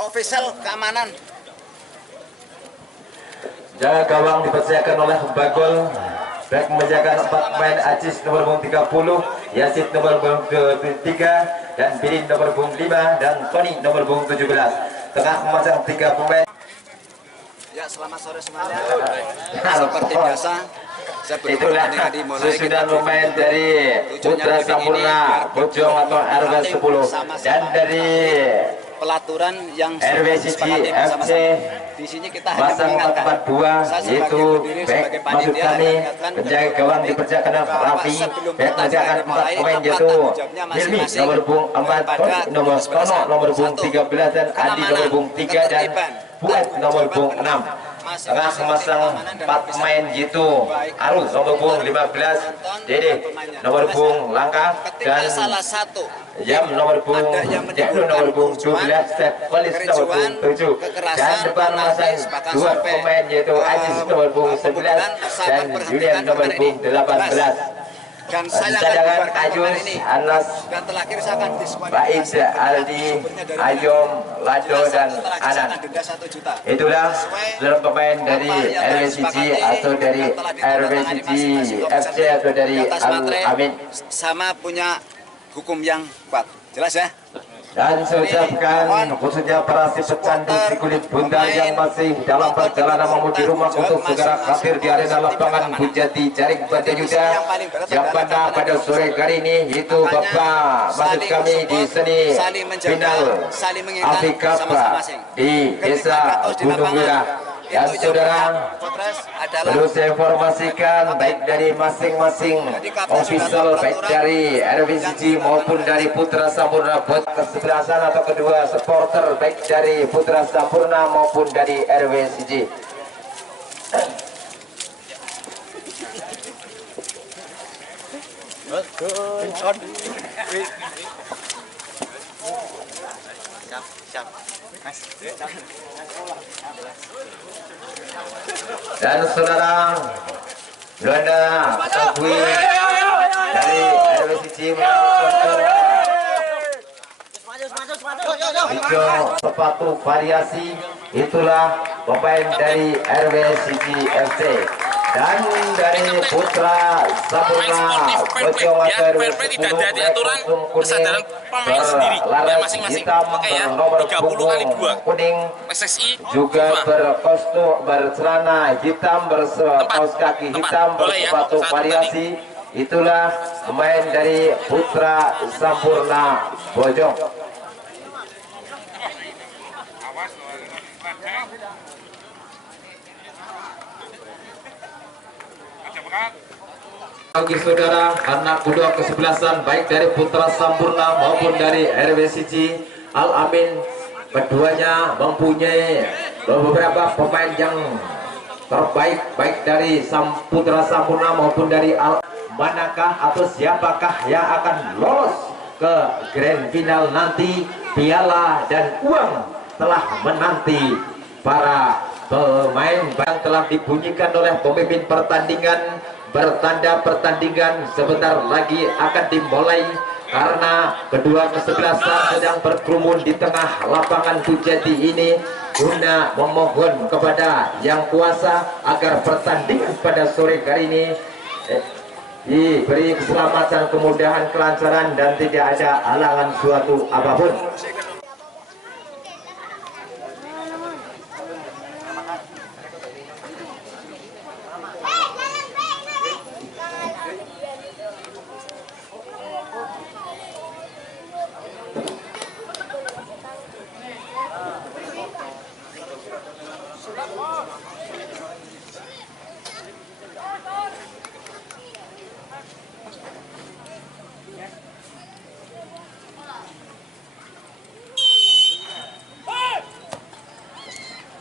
official keamanan. Jaga gawang dipersiapkan oleh Bagol. Back menjaga 4 pemain Aziz nomor punggung 30, Yasid nomor punggung 3, dan Bilin nomor punggung 5, dan Tony nomor punggung 17. Tengah memasang 3 pemain. Ya, selamat sore semuanya. Seperti biasa, sebelum pertandingan dimulai sudah lumayan dari Putra Sampurna Bojong atau RW 10 dan dari pelaturan yang RW Siji FC di sini kita hanya pasang mengingatkan 42 yaitu back maksud kami penjaga gawang dipersiapkan Rafi, back menjaga 4 pemain yaitu Hilmi nomor punggung 4, Tony nomor Tono nomor punggung 13, dan Andi nomor punggung 3, dan Buat nomor punggung 6. Tengah memasang 4 pemain yaitu Arul nomor punggung 15, Dede nomor punggung Langkah, dan salah satu Jam nomor punggung 12, Step Polis nomor punggung 7, dan depan masang 2 pemain yaitu Aziz nomor punggung 11 dan Julian nomor punggung 18. Dan saya cadangan Ajus, Anas, dan terakhir saya akan Baid, Aldi, Ayom, Lado, dan Anan. Itulah seluruh pemain dari RWCG atau dari RWCG FC atau dari Al-Amin. Sama punya hukum yang kuat, jelas ya. Dan saya ucapkan khususnya para si pecandu si kulit bundar yang masih dalam perjalanan menuju rumah untuk segera hadir di arena lapangan Bujati Jaring Bantayuda yang mana pada sore hari ini itu Bapak maksud kami di seni final Afrika di Desa Gunung Wirah. Dan saudara, perlu saya informasikan baik dari masing-masing official baik dari RWCG maupun dari Putra Sampurna buat kesebelasan atau kedua supporter baik dari Putra Sampurna maupun dari RWCG. Dan saudara Belanda Tagwi dari RWCG hijau sepatu variasi, itulah pemain dari RWCG FC. Dan dari Putra Sampurna Bojong atau RW 10 tidak ada aturan kesadaran pemain sendiri dan masing-masing pakai ya 30x2 kuning PSSI juga berkostum bercelana hitam berkaos kaki hitam bersepatu variasi. Itulah pemain dari Putra Sampurna Bojong. Bagi saudara anak kedua kesebelasan baik dari Putra Sampurna maupun dari RWCG Al-Amin, keduanya mempunyai beberapa pemain yang terbaik baik dari Putra Sampurna maupun dari manakah atau siapakah yang akan lolos ke grand final nanti. Piala dan uang telah menanti para pemain yang telah dibunyikan oleh pemimpin pertandingan. Bertanda pertandingan sebentar lagi akan dimulai karena kedua kesebelasan sedang berkerumun di tengah lapangan Bujati ini guna memohon kepada Yang Kuasa agar pertandingan pada sore hari ini diberi keselamatan, kemudahan, kelancaran, dan tidak ada halangan suatu apapun.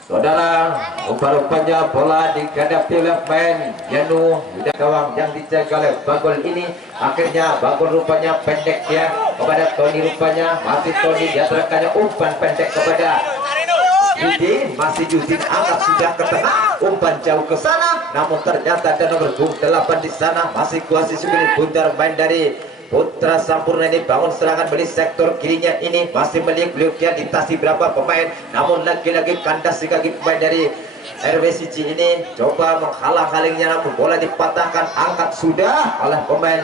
Saudara, rupa-rupanya bola dihadapi oleh pemain Janu dan gawang yang dijaga oleh Bagol ini. Akhirnya Bagol rupanya pendek ya kepada Tony, rupanya masih Tony diaturkannya umpan pendek kepada Yudin, masih Yudin angkat sudah ke tengah, umpan jauh ke sana, namun ternyata ada nomor 8 di sana masih kuasi sudah bundar main dari Putra Sampurna ini bangun serangan dari sektor kirinya ini masih meliuk-liuk dia ditasi berapa pemain, namun lagi-lagi kandas si kaki pemain dari RWCG ini coba menghalang-halingnya, namun bola dipatahkan, angkat sudah oleh pemain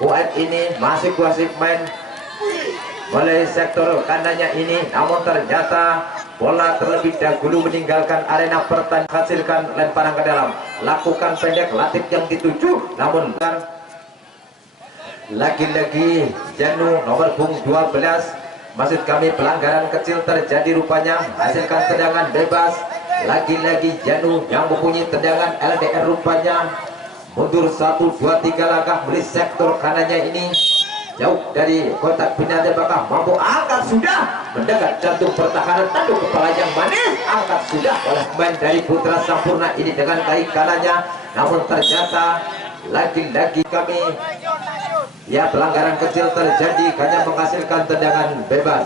UAD ini, masih kuasai pemain oleh sektor kanannya ini, namun ternyata bola terlebih dahulu meninggalkan arena pertandingan, hasilkan lemparan ke dalam, lakukan pendek Latif yang dituju, namun lagi-lagi Janu nomor punggung 12, maksud kami pelanggaran kecil terjadi rupanya, hasilkan tendangan bebas. Lagi-lagi Janu yang mempunyai tendangan LDR rupanya mundur 1, 2, 3 langkah beli sektor kanannya ini jauh dari kotak penalti, apakah mampu angkat sudah mendekat jantung pertahanan, tanduk kepala yang manis, angkat sudah oleh pemain dari Putra Sampurna ini dengan kaki kanannya, namun ternyata lagi-lagi kami ya pelanggaran kecil terjadi hanya menghasilkan tendangan bebas.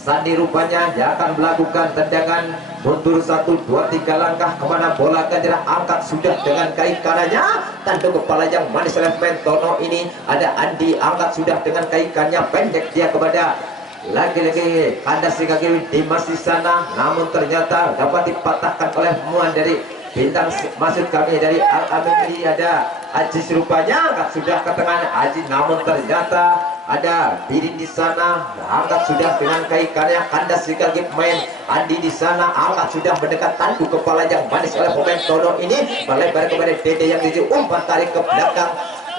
Sandi rupanya dia akan melakukan tendangan mundur 1, 2, 3 langkah kemana bola akan angkat sudah dengan kaki kanannya, tanduk kepala yang manis oleh pemain Tono ini, ada Andi angkat sudah dengan kaki kanannya pendek dia kepada lagi-lagi ada si kaki di masih sana, namun ternyata dapat dipatahkan oleh muan dari bintang, maksud kami dari Al-Amin. Ada Aziz rupanya angkat sudah ke tengah Aziz, namun ternyata ada Birin di sana angkat sudah dengan kaki kanannya, kandas di kaki pemain Andi di sana angkat sudah mendekat, tanduk kepala yang manis oleh pemain Tono ini melebar kepada Dede yang tuju, umpan tarik ke belakang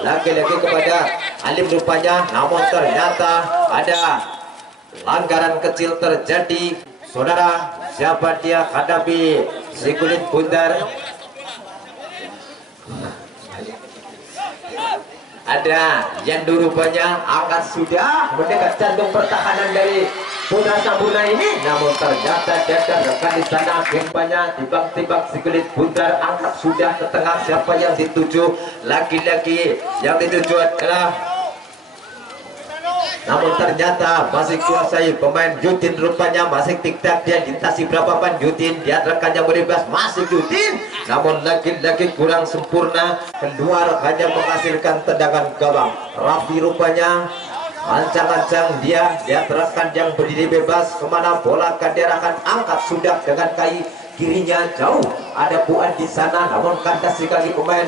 lagi-lagi kepada Alim rupanya, namun ternyata ada pelanggaran kecil terjadi. Saudara, siapa dia hadapi si kulit bundar, ada Yandu rupanya angkat sudah mendekat jantung pertahanan dari Putra Sampurna ini, namun ternyata dadar rekan di sana gempanya timbang-timbang si kulit bundar, angkat sudah ke tengah, siapa yang dituju, lagi-lagi yang dituju adalah, namun ternyata masih kuasai pemain Yudin rupanya, masih tik-tak dia ditasi berapa pan Yudin, dia rekannya bebas masih Yudin, namun lagi-lagi kurang sempurna, keluar hanya menghasilkan tendangan gawang. Raffi rupanya ancang-ancang dia teraskan yang berdiri bebas, kemana bola akan diarahkan, angkat sudah dengan kaki kirinya jauh, ada Puan di sana, namun kandas di kaki pemain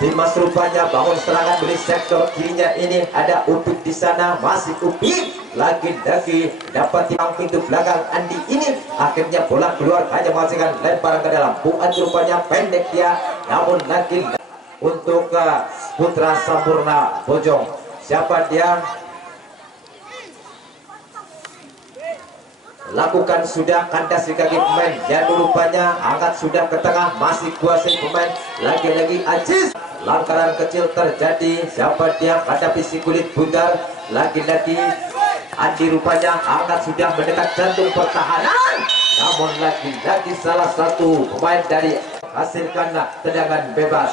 Dimas rupanya bangun serangan dari sektor kirinya ini, ada Upik di sana, masih Upik lagi-lagi dapat tiang pintu belakang Andi ini, akhirnya bola keluar hanya menghasilkan lemparan ke dalam. Puan rupanya pendek dia, namun lagi untuk Putra Sampurna Bojong, siapa dia lakukan sudah, kandas di kaki pemain Janu rupanya angkat sudah ke tengah, masih kuasai pemain lagi-lagi Aziz. Langkaran kecil terjadi, siapa dia hadapi si kulit bundar, lagi-lagi Andi rupanya angkat sudah mendekat jantung pertahanan, namun lagi-lagi salah satu pemain dari hasilkan tendangan bebas.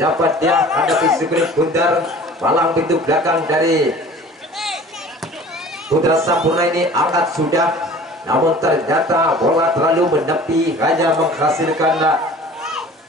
Siapa dia hadapi si kulit bundar, palang pintu belakang dari Putra Sampurna ini angkat sudah, namun ternyata bola terlalu menepi hanya menghasilkan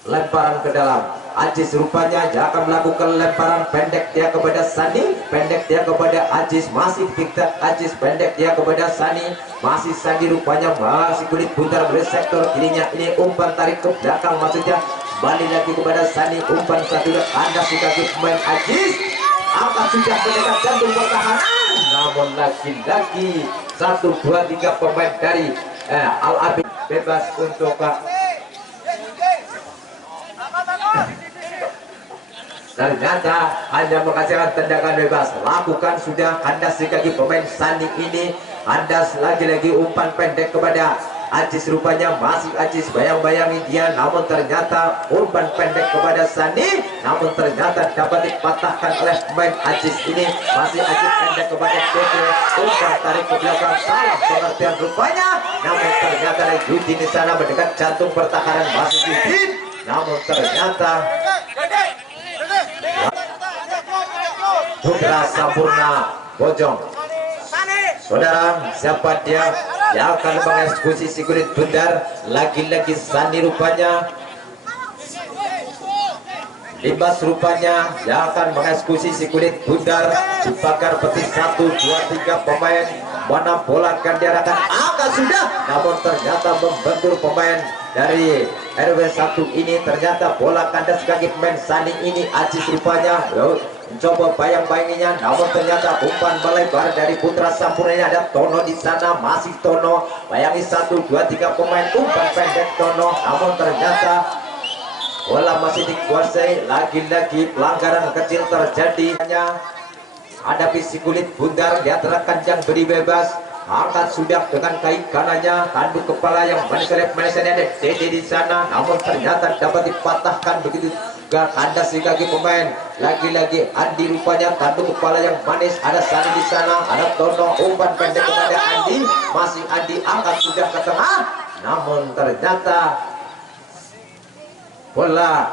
lemparan ke dalam. Aziz rupanya dia akan melakukan lemparan pendek dia kepada Sani, pendek dia kepada Aziz, masih tiktak Aziz, pendek dia kepada Sani, masih Sani rupanya masih kulit bundar dari sektor kirinya ini, umpan tarik ke belakang maksudnya, balik lagi kepada Sani, umpan satu kandas di kaki pemain Aziz, angkat sudah mendekat jantung pertahanan, namun lagi-lagi 1, 2, 3 pemain dari Al-Abid bebas untuk ternyata hanya menghasilkan tendangan bebas. Lakukan sudah, kandas di kaki pemain Sani ini, kandas lagi-lagi umpan pendek kepada Aziz rupanya, masih Aziz bayang-bayangi dia, namun ternyata umpan pendek kepada Sani, namun ternyata dapat dipatahkan oleh pemain Aziz ini, masih Aziz pendek kepada Dede, umpan tarik ke belakang, salah pengertian rupanya, namun ternyata Yudin di sana mendekat jantung pertahanan, masih Yudin, namun ternyata Putra Sampurna Bojong. Saudara, siapa dia yang akan mengeksekusi si kulit bundar, lagi-lagi Sani rupanya Imbas rupanya yang akan mengeksekusi si kulit bundar dibakar peti 1, 2, 3 pemain. Mana bola akan diarahkan, angkat sudah, namun ternyata membentur pemain dari RW1 ini. Ternyata bola kandas kaki pemain Saning ini. Ajis rupanya mencoba bayang-bayanginya, namun ternyata umpan melebar dari Putra Sampurna. Ini ada Tono di sana, masih Tono, bayangi 1, 2, 3 pemain, umpan pendek Tono, namun ternyata bola masih dikuasai. Lagi-lagi pelanggaran kecil terjadi. Hadapi si kulit bundar di antara Kanjang beri bebas, angkat sudah dengan kaki kanannya, tanduk kepala yang manis-manisnya ada Dede di sana, namun ternyata dapat dipatahkan begitu juga kandas di kaki pemain. Lagi-lagi Andi rupanya, tanduk kepala yang manis, ada Sani di sana, ada Tono, umpan pendek kepada Andi, masih Andi angkat sudah ke tengah, namun ternyata bola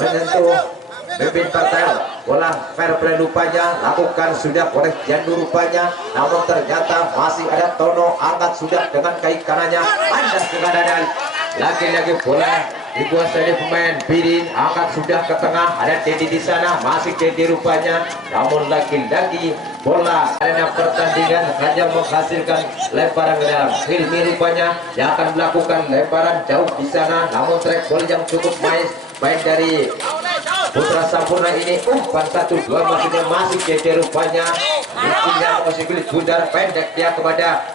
menyentuh Bebin Patel. Bola fair play rupanya lakukan sudah oleh Jandu rupanya, namun ternyata masih ada Tono, angkat sudah dengan kaki kanannya, kandas ke kanan. Lagi-lagi bola dikuasai pemain Bidin, angkat sudah ke tengah, ada Dedi di sana, masih Dedi rupanya, namun lagi-lagi bola arena pertandingan hanya menghasilkan lemparan ke dalam. Hilmi rupanya yang akan melakukan lemparan jauh di sana, namun track ball yang cukup main dari Putra Sampurna ini. Umpan 1, 2 masih Dede rupanya, liciknya masih kulit bundar, pendek dia kepada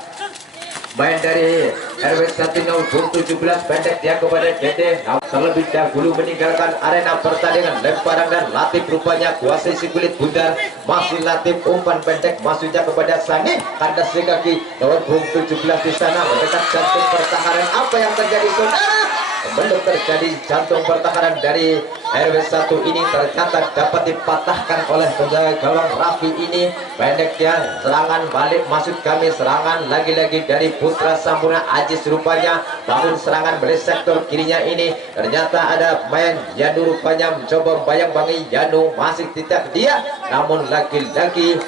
main dari RW1 17, pendek dia kepada Dede. Terlebih dahulu meninggalkan arena pertandingan. Lemparan dan Latif rupanya kuasai si kulit bundar, masih Latif, umpan pendek masuknya kepada Sangin, kandas di kaki nomor 17 di sana, mendekat jantung pertahanan. Apa yang terjadi saudara? Belum terjadi jantung pertahanan dari RW1 ini, ternyata dapat dipatahkan oleh penjaga gawang Raffi ini. Pendek dia, serangan balik maksud kami, serangan lagi-lagi dari Putra Sampurna. Ajis rupanya bangun serangan dari sektor kirinya ini. Ternyata ada main Yanu rupanya mencoba bayang-bangi Yanu, masih tidak dia, namun lagi-lagi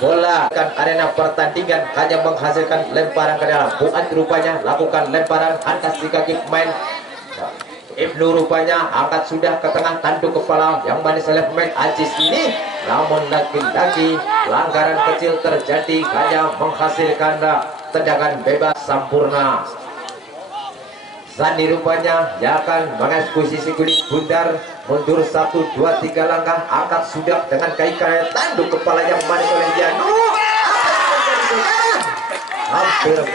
bola kan arena pertandingan hanya menghasilkan lemparan ke dalam. Buat rupanya lakukan lemparan atas di kaki pemain Ibnu rupanya, angkat sudah ke tengah, tanduk kepala yang manis oleh pemain Ajis ini, namun lagi-lagi pelanggaran kecil terjadi hanya menghasilkan tendangan bebas Sampurna. Sandi rupanya yang akan mengeksekusi si kulit bundar, mundur 1, 2, 3 langkah, angkat sudah dengan kaki kanan, tanduk kepala yang manis oleh Janu.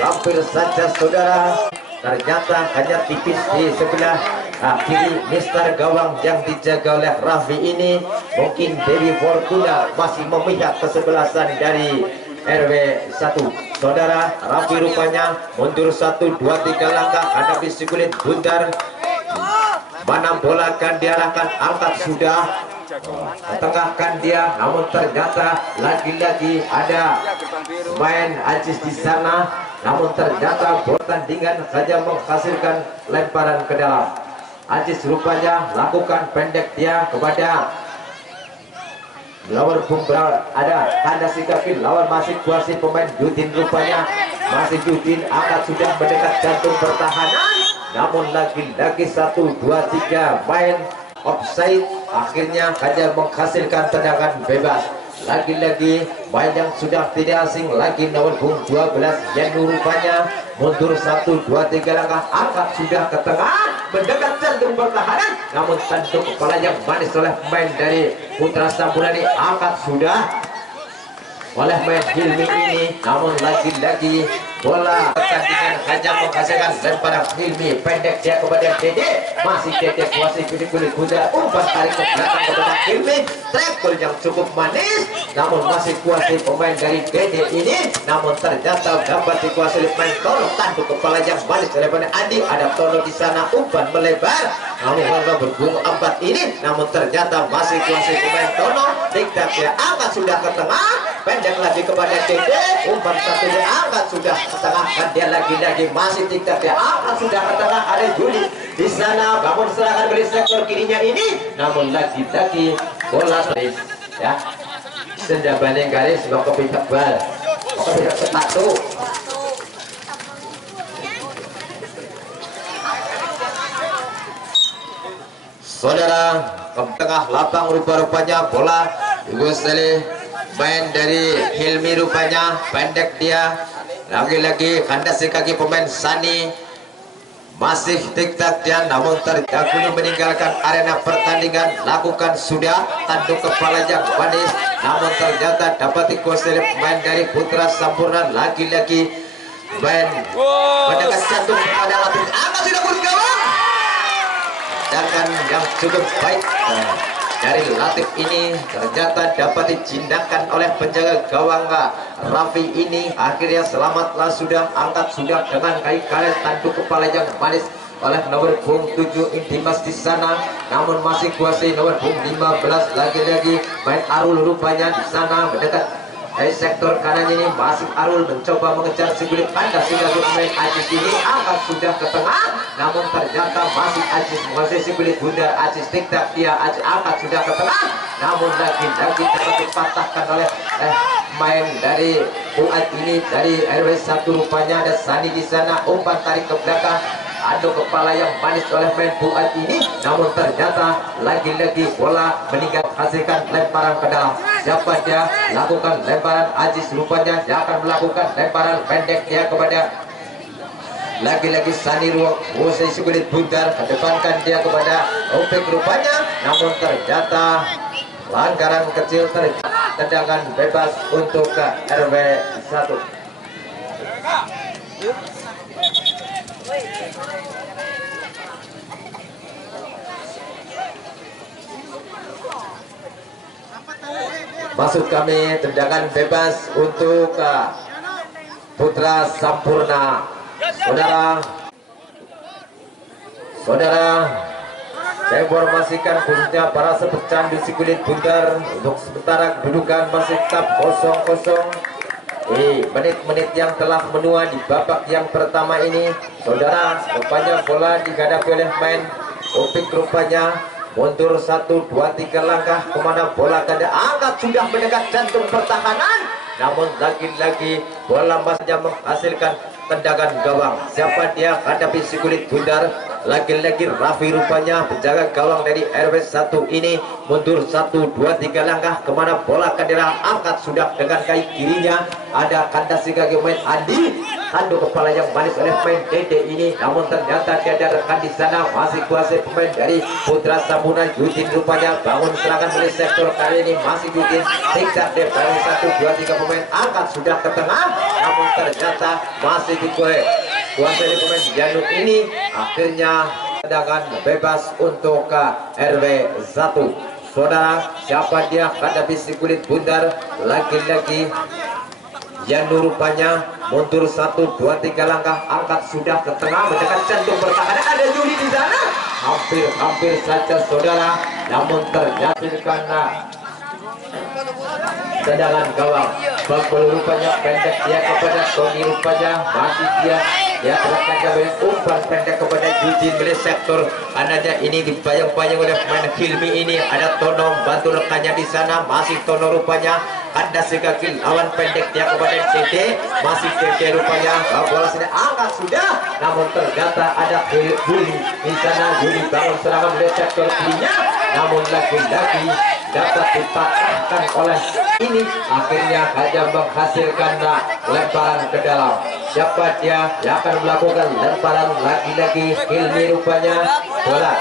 Hampir saja saudara, ternyata hanya tipis di sebelah kiri Mister gawang yang dijaga oleh Raffi ini. Mungkin Dewi Fortuna masih memihak kesebelasan dari RW1 saudara. Raffi rupanya mundur 1, 2, 3 langkah hadapi si kulit bundar. Mana bola akan diarahkan, angkat sudah, tengahkan dia, namun ternyata lagi-lagi ada main Ajis di sana, namun ternyata pertandingan saja menghasilkan lemparan ke dalam. Ajis rupanya lakukan pendek dia kepada lawan Bumbra, ada tanda sikapin lawan masih kuasi pemain Yudin rupanya, masih Yudin angkat sudah mendekat jantung pertahanan, namun lagi-lagi 1, 2, 3 main offside, akhirnya hanya menghasilkan tendangan bebas. Lagi-lagi main yang sudah tidak asing lagi nomor 12 Yenu rupanya mundur 1, 2, 3 langkah, angkat sudah ke tengah, mendekat jantung pertahanan, namun tanduk kepala yang manis oleh pemain dari Putra Sampurna ini, angkat sudah oleh main Hilmi ini, namun lagi-lagi bola pertandingan hanya menghasilkan lemparan Hilmi, pendek dia kepada Dede, masih Dede kuasai kulit kuda, umpan tarik ke belakang kepada Hilmi, tackle yang cukup manis, namun masih kuasai pemain dari Dede ini, namun ternyata dapat dikuasai pemain Tono, tanduk kepala yang manis oleh pemain Andi, ada Tono di sana, umpan melebar, namun warga berbunga 4 ini, namun ternyata masih kuasai pemain Tono, tidak dia angkat sudah ke tengah, pendek lagi kepada Dede, umpan satu dia angkat sudah ke tengah, dan dia lagi-lagi masih tidak dia angkat sudah ke tengah, ada Juli di sana bangun serangan dari sektor kirinya ini, namun lagi-lagi bola garis ya, senda banding garis mau ke pihak bal, ke pihak sepatu. saudara, ke tengah lapang rupa-rupanya bola Yugoslavia main dari Hilmi rupanya pendek dia, lagi-lagi kandasi kaki pemain Sani masih tik-tak dia, namun terdahulu meninggalkan arena pertandingan, lakukan sudah tanduk kepala yang manis, namun ternyata dapat dikuasai pemain dari Putra Sampurna, lagi-lagi main mendekat jantung pada latih angka sudah bergawang, dan yang cukup baik dari Latif ini ternyata dapat dijindakan oleh penjaga gawang Raffi ini. Akhirnya selamatlah sudah, angkat sudah dengan kaki kanan tanduk kepala yang manis oleh nomor punggung 7 Intimas di sana, namun masih kuasai nomor punggung 15, lagi-lagi main Arul rupanya di sana mendekat dari sektor kanan ini, masih Arul mencoba mengejar si kulit anda sudah bermain Ajis ini, angkat sudah ke tengah, namun ternyata masih Ajis menguasai si kulit bundar. Ajis tik-tak dia, Ajis angkat sudah ke tengah, namun lagi-lagi dapat dipatahkan oleh main dari Fuad ini dari RW 1 rupanya. Ada Sani di sana, umpan tarik ke belakang, adu kepala yang manis oleh main Fuad ini, namun ternyata lagi-lagi bola meninggal hasilkan lemparan ke dalam. Siapa dia lakukan lemparan? Ajis rupanya dia akan melakukan lemparan pendek dia kepada lagi-lagi Sani ruang usai sukulit bundar, kedepankan dia kepada Opik rupanya, namun ternyata pelanggaran kecil, tendangan bebas untuk ke RW 1. Maksud kami tendangan bebas untuk Putra Sampurna. Saudara, saya informasikan khususnya para sepecandu si kulit bundar, untuk sementara kedudukan masih tetap 0-0. Menit-menit yang telah menua di babak yang pertama ini, saudara, rupanya bola dihadapi oleh main Opik rupanya mundur 1, 2, 3 langkah kemana bola tanda angkat sudah mendekat jantung pertahanan, namun lagi-lagi bola masih menghasilkan tendangan gawang. Siapa dia hadapi si kulit bundar? Lagi-lagi Raffi rupanya penjaga gawang dari RW 1 ini mundur 1, 2, 3 langkah kemana bola kendera angkat sudah dengan kaki kirinya. Ada kandasi kaki main Andi, tanduk kepala yang manis oleh main Dede ini, namun ternyata dia ada rekan di sana, masih kuasai pemain dari Putra Sampurna. Yudin rupanya bangun serangan oleh sektor kali ini, masih Yudin zigzag dari 1, 2, 3 pemain angkat sudah ke tengah, namun ternyata masih kuasai pemain Januk ini. Akhirnya tendangan bebas untuk RW 1. Saudara, siapa dia hadapi si kulit bundar? Lagi-lagi Janu rupanya mundur 1, 2, 3 langkah, angkat sudah ke tengah mendekat jantung pertahanan. Ada Juli di sana, hampir saja saudara, namun ternyata karena tendangan gawang. Bakul rupanya pendek dia kepada Tony rupanya, masih dia terangkan jauh umpan pendek kepada Judin milik sektor anaknya ini, dibayang-bayang oleh pemain Hilmi ini. Ada Tono bantu rekannya di sana, masih Tono rupanya ada sekaki lawan pendek dia kepada CD, masih CD rupanya bola sudah angkat sudah, namun ternyata ada Juli di sana. Juli bangun serangan milik sektor kirinya, namun lagi-lagi dapat dipatahkan oleh ini. Akhirnya hanya menghasilkan lemparan ke dalam. Siapa dia yang akan melakukan lemparan? Lagi-lagi Hilmi rupanya, bola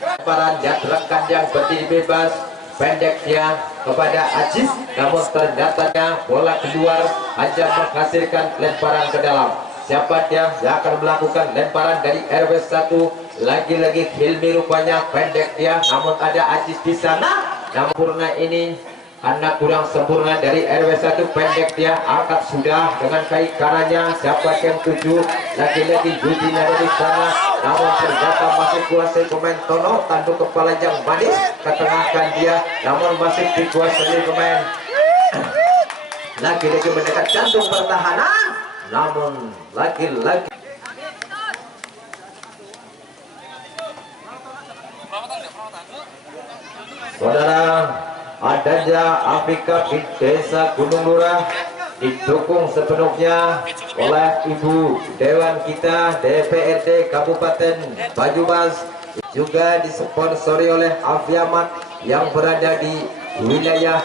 lemparan yang rekan yang berdiri bebas pendek dia kepada Ajis, namun ternyata bola keluar, hanya menghasilkan lemparan ke dalam. Siapa dia yang akan melakukan lemparan dari RW 1? Lagi-lagi Hilmi rupanya pendek dia, namun ada Ajis di sana. Namun Purna ini anak kurang sempurna dari RW 1 pendek dia, angkat sudah dengan kaki kanannya. Siapa yang 7? Lagi-lagi Yudin ada di sana, namun ternyata masih kuasai pemain Tono, tanduk kepala yang manis ketengahkan dia, namun masih dikuasai pemain lagi-lagi mendekat jantung pertahanan, namun lagi-lagi saudara, adanya Afrika di desa Gunung Lurah didukung sepenuhnya oleh Ibu Dewan kita DPRD Kabupaten Banyumas, juga disponsori oleh Afiamat yang berada di wilayah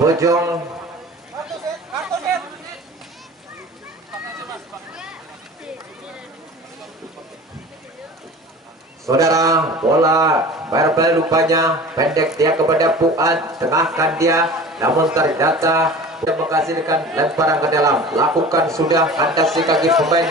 Bojong. Saudara, bola berbalik rupanya pendek dia kepada Fuad, tengahkan dia, namun ternyata dia menghasilkan lemparan ke dalam. Lakukan sudah kandasi kaki pemain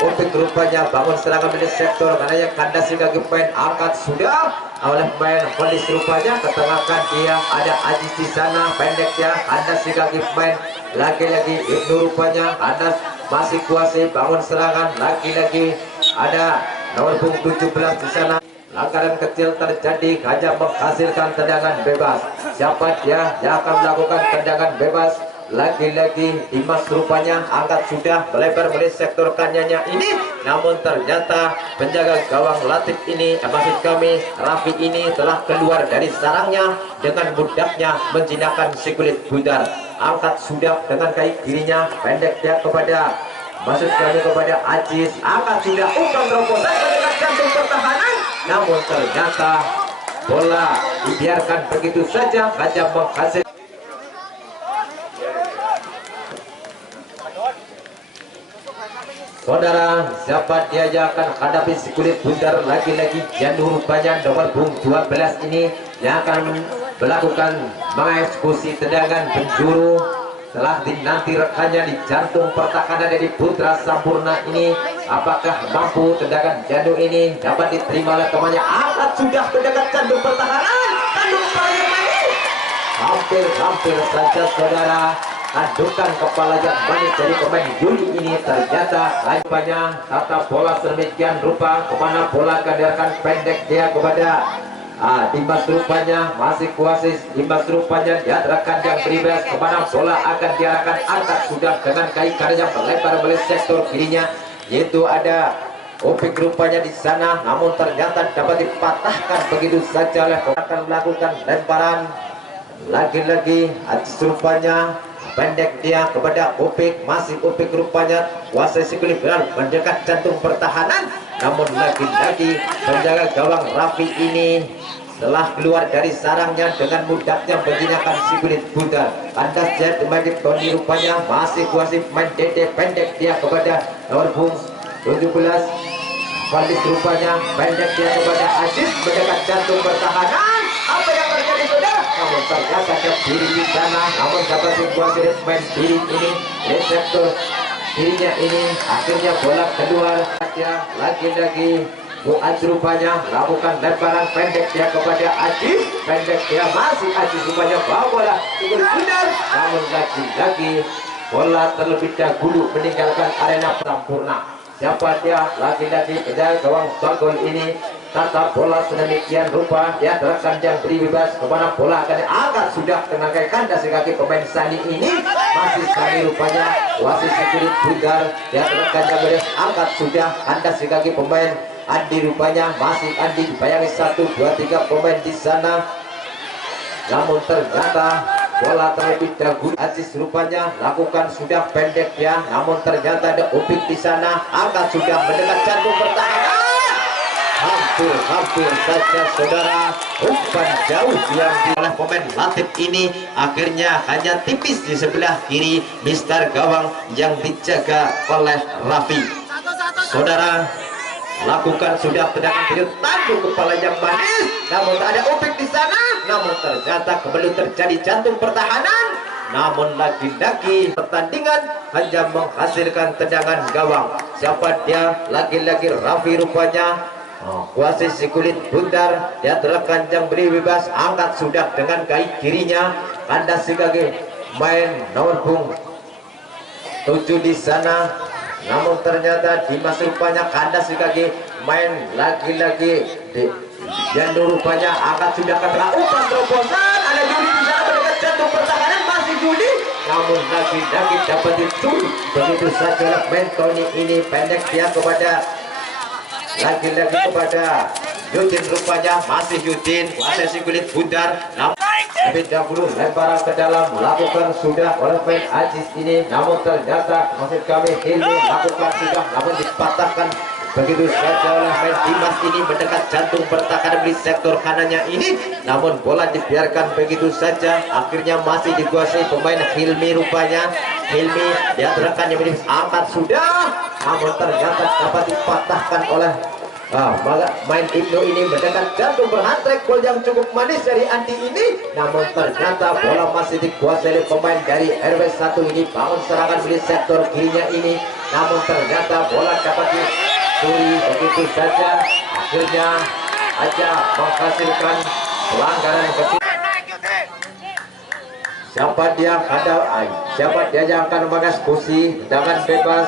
Opik, rupanya bangun serangan dari sektor karena yang kandasi kaki pemain angkat sudah oleh pemain Polis, rupanya ketengahkan dia, ada Ajis di sana, pendek dia kandasi kaki pemain lagi-lagi Ibnu, rupanya kandas masih kuasai bangun serangan, lagi-lagi ada nomor punggung 17 di sana. Langgaran kecil terjadi, hanya menghasilkan tendangan bebas. Siapa dia yang akan melakukan tendangan bebas? Lagi-lagi Dimas, rupanya angkat sudah melebar melalui sektor kanannya ini, namun ternyata penjaga gawang Latif ini, maksud kami Raffi ini telah keluar dari sarangnya dengan mudahnya menjinakkan si kulit bundar. Angkat sudah dengan kaki kirinya, pendek dia kepada, maksud kami kepada Ajis, angkat sudah umpan terobosan dengan jantung pertahanan, namun ternyata bola dibiarkan begitu saja, hanya menghasilkan. Saudara, siapa dia yang akan hadapi si kulit bundar? Lagi-lagi Janur rupanya nomor punggung 12 ini yang akan melakukan mengeksekusi tendangan penjuru. Setelah dinanti rekannya di jantung pertahanan dari Putra Sampurna ini, apakah mampu tendangan Janur ini dapat diterima oleh temannya? Angkat sudah tendangan jantung pertahanan, tanduk paling manis, hampir saja saudara. Adukan kepala yang manis dari pemain Yuli ini, ternyata rupanya tata bola sedemikian rupa kemana bola akan diarahkan, pendek dia kepada Dimas, rupanya masih kuasis Dimas, rupanya diarahkan yang bebas kemana bola akan diarahkan, angkat sudah dengan kaki kanan yang melebar melalui sektor kirinya, yaitu ada Opik, rupanya di sana, namun ternyata dapat dipatahkan begitu saja oleh akan melakukan lemparan. Lagi-lagi Ajis, rupanya pendek dia kepada Opik, masih Opik, rupanya kuasai sikuli mendekat jantung pertahanan, namun lagi-lagi penjaga gawang Raffi ini telah keluar dari sarangnya dengan mudahnya menjinakkan si kulit bundar. Kandas jet Majid Tony, rupanya masih kuasai main Dede, pendek dia kepada nomor punggung 17 Falis, rupanya pendek dia kepada Ajis mendekat jantung pertahanan. Apa yang terjadi saudara? Namun ternyata ada diri di sana, namun dapat dikuasai main diri ini di sektor dirinya ini, akhirnya bola keluar. Lagi-lagi Fuad, rupanya melakukan lemparan pendek dia kepada Ajis, pendek dia masih Ajis, rupanya bawa bola ikut benar, namun lagi-lagi bola terlebih dahulu meninggalkan arena Sampurna. Siapa dia? Lagi-lagi penjaga gawang Bagol ini, tata bola sedemikian rupa, dia terkesan yang beri bebas kemana bola akan diangkat sudah dengan kaki kandas kaki pemain Sani ini, masih Sani rupanya wasit kulit bundar, dia terkesan yang beres, angkat sudah kandas kaki pemain Andi, rupanya masih Andi dibayangi 1, 2, 3 pemain di sana, namun ternyata bola terlebih dahulu Ajis, rupanya lakukan sudah pendek ya, namun ternyata ada Opik di sana, angkat sudah mendekat jantung pertahanan. Hampir saja saudara, umpan jauh yang oleh pemain Latif ini, akhirnya hanya tipis di sebelah kiri Mister gawang yang dijaga oleh Raffi. Saudara, lakukan sudah tendangan kiri, tanduk kepala yang manis, namun ada Opik di sana, namun ternyata kembali terjadi jantung pertahanan, namun lagi-lagi pertandingan hanya menghasilkan tendangan gawang. Siapa dia? Lagi-lagi Raffi, rupanya kuasai si kulit bundar, dia telah kanjang beri bebas, angkat sudah dengan kaki kirinya, kandas si kaki main nomor punggung 7 di sana, namun ternyata Dimas, rupanya kandas si kaki main lagi-lagi Janur, rupanya angkat sudah ke tengah, umpan terobosan, ada Yuli di sana mendekat jantung pertahanan, masih Yuli, namun lagi-lagi dapat dicuri begitu saja oleh main Tony ini, pendek dia kepada lagi-lagi kepada Yudin, rupanya masih Yudin kuasai si kulit bundar, namun lebih dahulu lemparan ke dalam lakukan sudah oleh pemain Aziz ini, namun ternyata maksud kami Hilmi lakukan sudah namun dipatahkan begitu saja oleh pemain Dimas ini mendekat jantung pertahanan di sektor kanannya ini, namun bola dibiarkan begitu saja, akhirnya masih dikuasai pemain Hilmi. Rupanya Hilmi dia rekannya menipis angkat sudah, namun ternyata dapat dipatahkan oleh main Ibnu ini mendekat jantung berhantrek. Gol yang cukup manis dari Andi ini, namun ternyata bola masih dikuasai oleh pemain dari RW1 ini. Bangun serangan di sektor kirinya ini, namun ternyata bola dapat dicuri begitu saja, akhirnya aja menghasilkan pelanggaran kecil. Siapa dia yang akan mengeksekusi dengan bebas?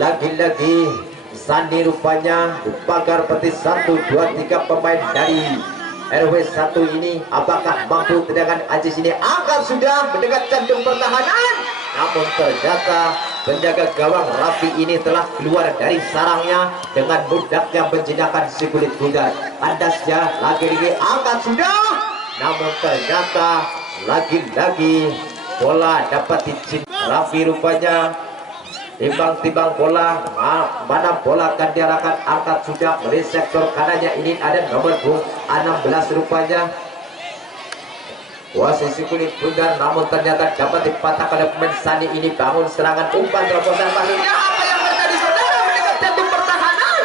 Lagi-lagi Sandi rupanya di pagar peti 1, 2, 3 pemain dari RW1 ini. Apakah mampu dengan Aziz ini? Angkat sudah mendekat jantung pertahanan, namun ternyata penjaga gawang Raffi ini telah keluar dari sarangnya dengan mudahnya menjinakkan si kulit bundar. Andasnya lagi-lagi angkat sudah, namun ternyata lagi-lagi bola dapat dicintai Raffi. Rupanya timbang-timbang bola, mana bola akan diarahkan, angkat sudah dari sektor kanannya ini ada nomor 16 rupanya posisi kulit bundar, namun ternyata dapat dipatahkan oleh pemain Sani ini. Bangun serangan umpan terobosan pastinya. Apa yang terjadi saudara? Mendekat jantung pertahanan,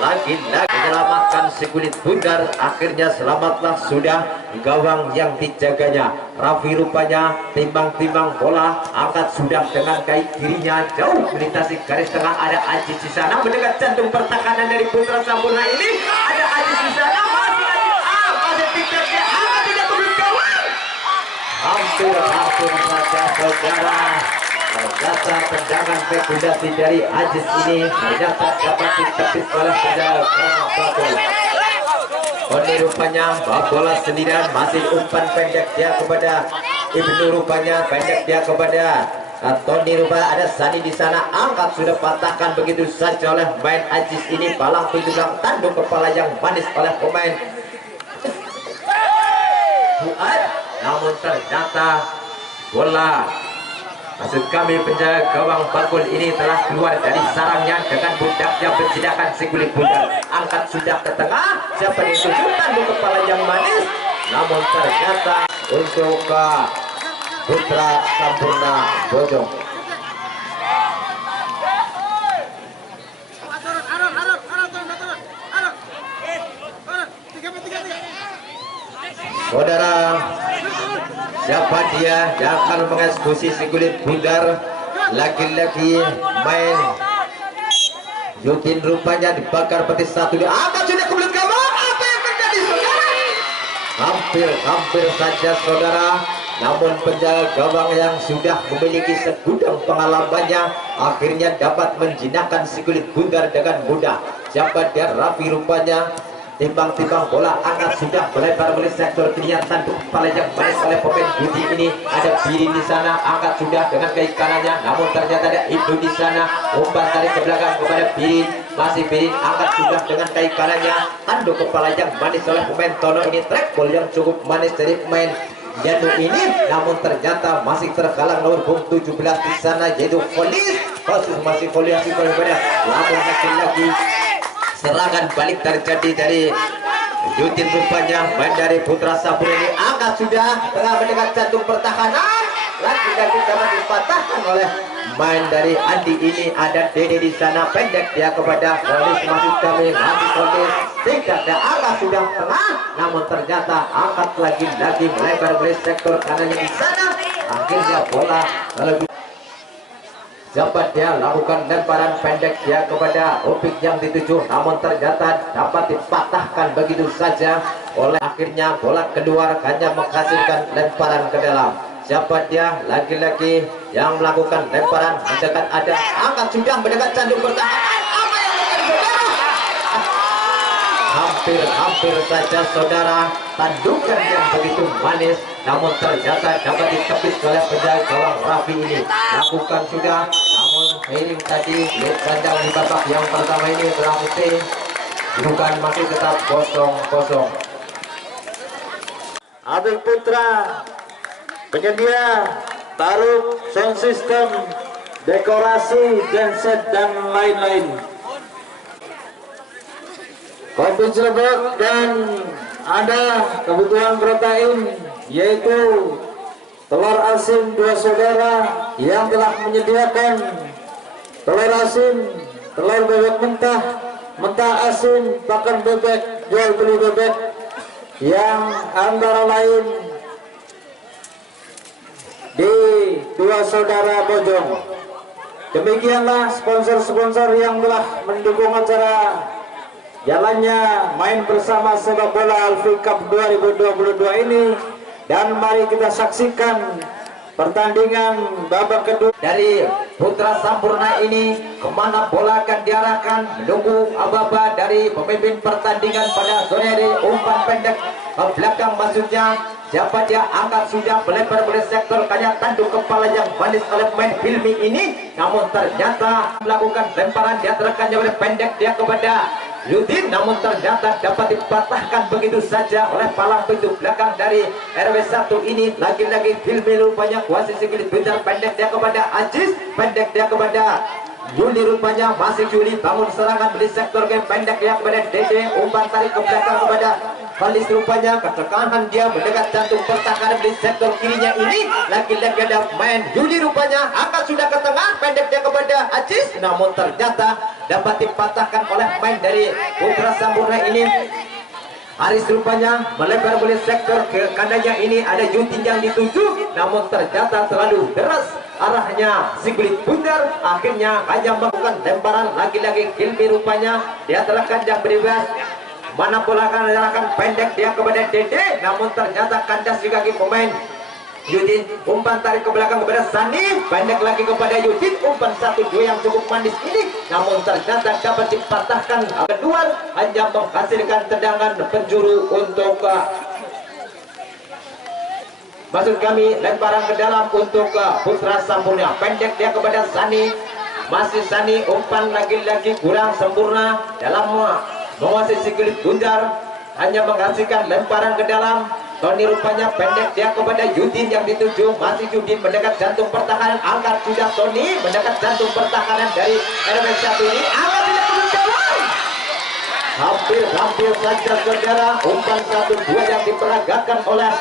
lagi-lagi menyelamatkan si kulit bundar. Akhirnya selamatlah sudah gawang yang dijaganya Raffi. Rupanya timbang-timbang bola, angkat sudah dengan kaki kirinya jauh melintasi garis tengah. Ada Aziz di sana mendekat jantung pertahanan dari Putra Sampurna ini. Ada Aziz di sana, masih Aziz masih tidak dia angkat tidak turun gawang. Hampir saja saudara. Ternyata tendangan spekulasi dari Aziz ini ternyata dapat ditepis oleh penjaga gawang. Oni rupanya bawa bola sendirian, masih umpan pendek dia kepada Ibnu. Rupanya pendek dia kepada Tony. Rupanya ada Sani di sana, angkat sudah patahkan begitu saja oleh main Aziz ini. Palang pintu tanduk kepala yang manis oleh pemain Fuad, namun ternyata bola maksud kami penjaga gawang Bakul ini telah keluar dari sarangnya dengan mudahnya menjinakkan si kulit bundar. Angkat sudah ke tengah, siapa yang tuju tanduk kepala yang manis, namun ternyata untuk Putra Sampurna Bojong. Saudara, siapa dia yang akan mengeksekusi si kulit bundar? Lagi-lagi main Yutin rupanya dibakar peti 1. Angkat sudah ke kulit gawang. Apa yang terjadi saudara? Hampir saja saudara, namun penjaga gawang yang sudah memiliki segudang pengalamannya akhirnya dapat menjinakkan si kulit bundar dengan mudah. Siapa dia? Raffi rupanya. Timbang-timbang bola angkat sudah melebar melalui sektor kirinya, tanduk kepala yang manis oleh pemain Budi ini. Ada Birin di sana, angkat sudah dengan kaki kanannya, namun ternyata ada Ibnu di sana. Umpan tarik ke belakang kepada Birin, masih Birin angkat sudah dengan kaki kanannya, tanduk kepala yang manis oleh pemain Tono ini. Track ball yang cukup manis dari pemain Yanu ini, namun ternyata masih terhalang nomor 17 di sana yaitu Folis. Masih foliasi kepada, namun lagi serangan balik terjadi dari Yutin. Rupanya main dari Putra Sampurna ini angkat sudah tengah mendekat jantung pertahanan, lagi-lagi dapat dipatahkan oleh main dari Andi ini. Ada Dede di sana, pendek dia kepada Folis. Masih kami masih Folis, tidak ada angkat sudah tengah, namun ternyata angkat lagi-lagi melebar dari sektor kanannya di sana. Akhirnya bola lebih dapat dia lakukan lemparan pendek dia kepada Opik yang dituju, namun ternyata dapat dipatahkan begitu saja oleh akhirnya bola keluar hanya menghasilkan lemparan ke dalam. Siapa dia? Lagi-lagi yang melakukan lemparan mendekat, ada angkat sudah mendekat jantung pertahanan. Apa yang terjadi saudara? Hampir saja saudara, tandukan yang begitu manis, namun ternyata dapat ditepis oleh penjaga gawang Raffi ini. Lakukan sudah, namun miring tadi lihat kandang di babak yang pertama ini berhasil, bukan masih tetap kosong. Abel Putra, penyedia taruh sound system, dekorasi, genset dan lain-lain. Kopi Cirebon dan ada kebutuhan protein yaitu telur asin 2 saudara yang telah menyediakan telur asin, telur bebek mentah, mentah asin, pakan bebek, jual beli bebek yang antara lain di 2 saudara Bojong. Demikianlah sponsor-sponsor yang telah mendukung acara jalannya main bersama sepak bola Alfi Cup 2022 ini, dan mari kita saksikan pertandingan babak kedua dari Putra Sampurna ini. Kemana bola akan diarahkan, menunggu aba-aba dari pemimpin pertandingan pada sore hari. Umpan pendek ke belakang maksudnya, siapa dia, angkat sudah melebar oleh sektor kanya, tanduk kepala yang manis oleh pemain Hilmi ini, namun ternyata melakukan lemparan dia terekannya oleh pendek dia kepada Yudin, namun ternyata dapat dipatahkan begitu saja oleh palang pintu belakang dari RW1 ini. Lagi-lagi Hilmi rupanya kuasa segilit bentar, pendek dia kepada Aziz, pendek dia kepada Yuli, rupanya masih Yuli bangun serangan beli sektor game, pendek dia kepada Dede, umpan tarik ke belakang kepada Kalis, rupanya ketekanan dia mendekat jantung pertahanan di sektor kirinya ini. Lagi-lagi ada main Yuli, rupanya angkat sudah ke tengah, pendek dia kepada Aziz, namun ternyata dapat dipatahkan oleh main dari Putra Sampurna ini. Aris rupanya melebar oleh sektor ke kanannya ini, ada Yudin yang dituju, namun ternyata terlalu deras arahnya si kulit bundar, akhirnya hanya melakukan lemparan. Lagi-lagi Hilmi rupanya dia terlekat yang bebas, mana bola akan diarahkan, pendek dia kepada Dede, namun ternyata kandas juga pemain Yudin, umpan tarik ke belakang kepada Sani, pendek lagi kepada Yudin, umpan 1-2 yang cukup manis ini, namun ternyata dapat dipatahkan keluar, hanya menghasilkan tendangan penjuru untuk maksud kami lemparan ke dalam untuk Putra Sampurna. Pendek dia kepada Sani, masih Sani, umpan lagi-lagi kurang sempurna dalam menguasai si kulit bundar, hanya menghasilkan lemparan ke dalam. Tony rupanya pendek dia kepada Yudin yang dituju, masih Yudin mendekat jantung pertahanan, angkat sudah Tony mendekat jantung pertahanan dari RW1 ini, angkat tidak menjawab. Hampir saja saudara, umpan 1-2 yang diperagakan oleh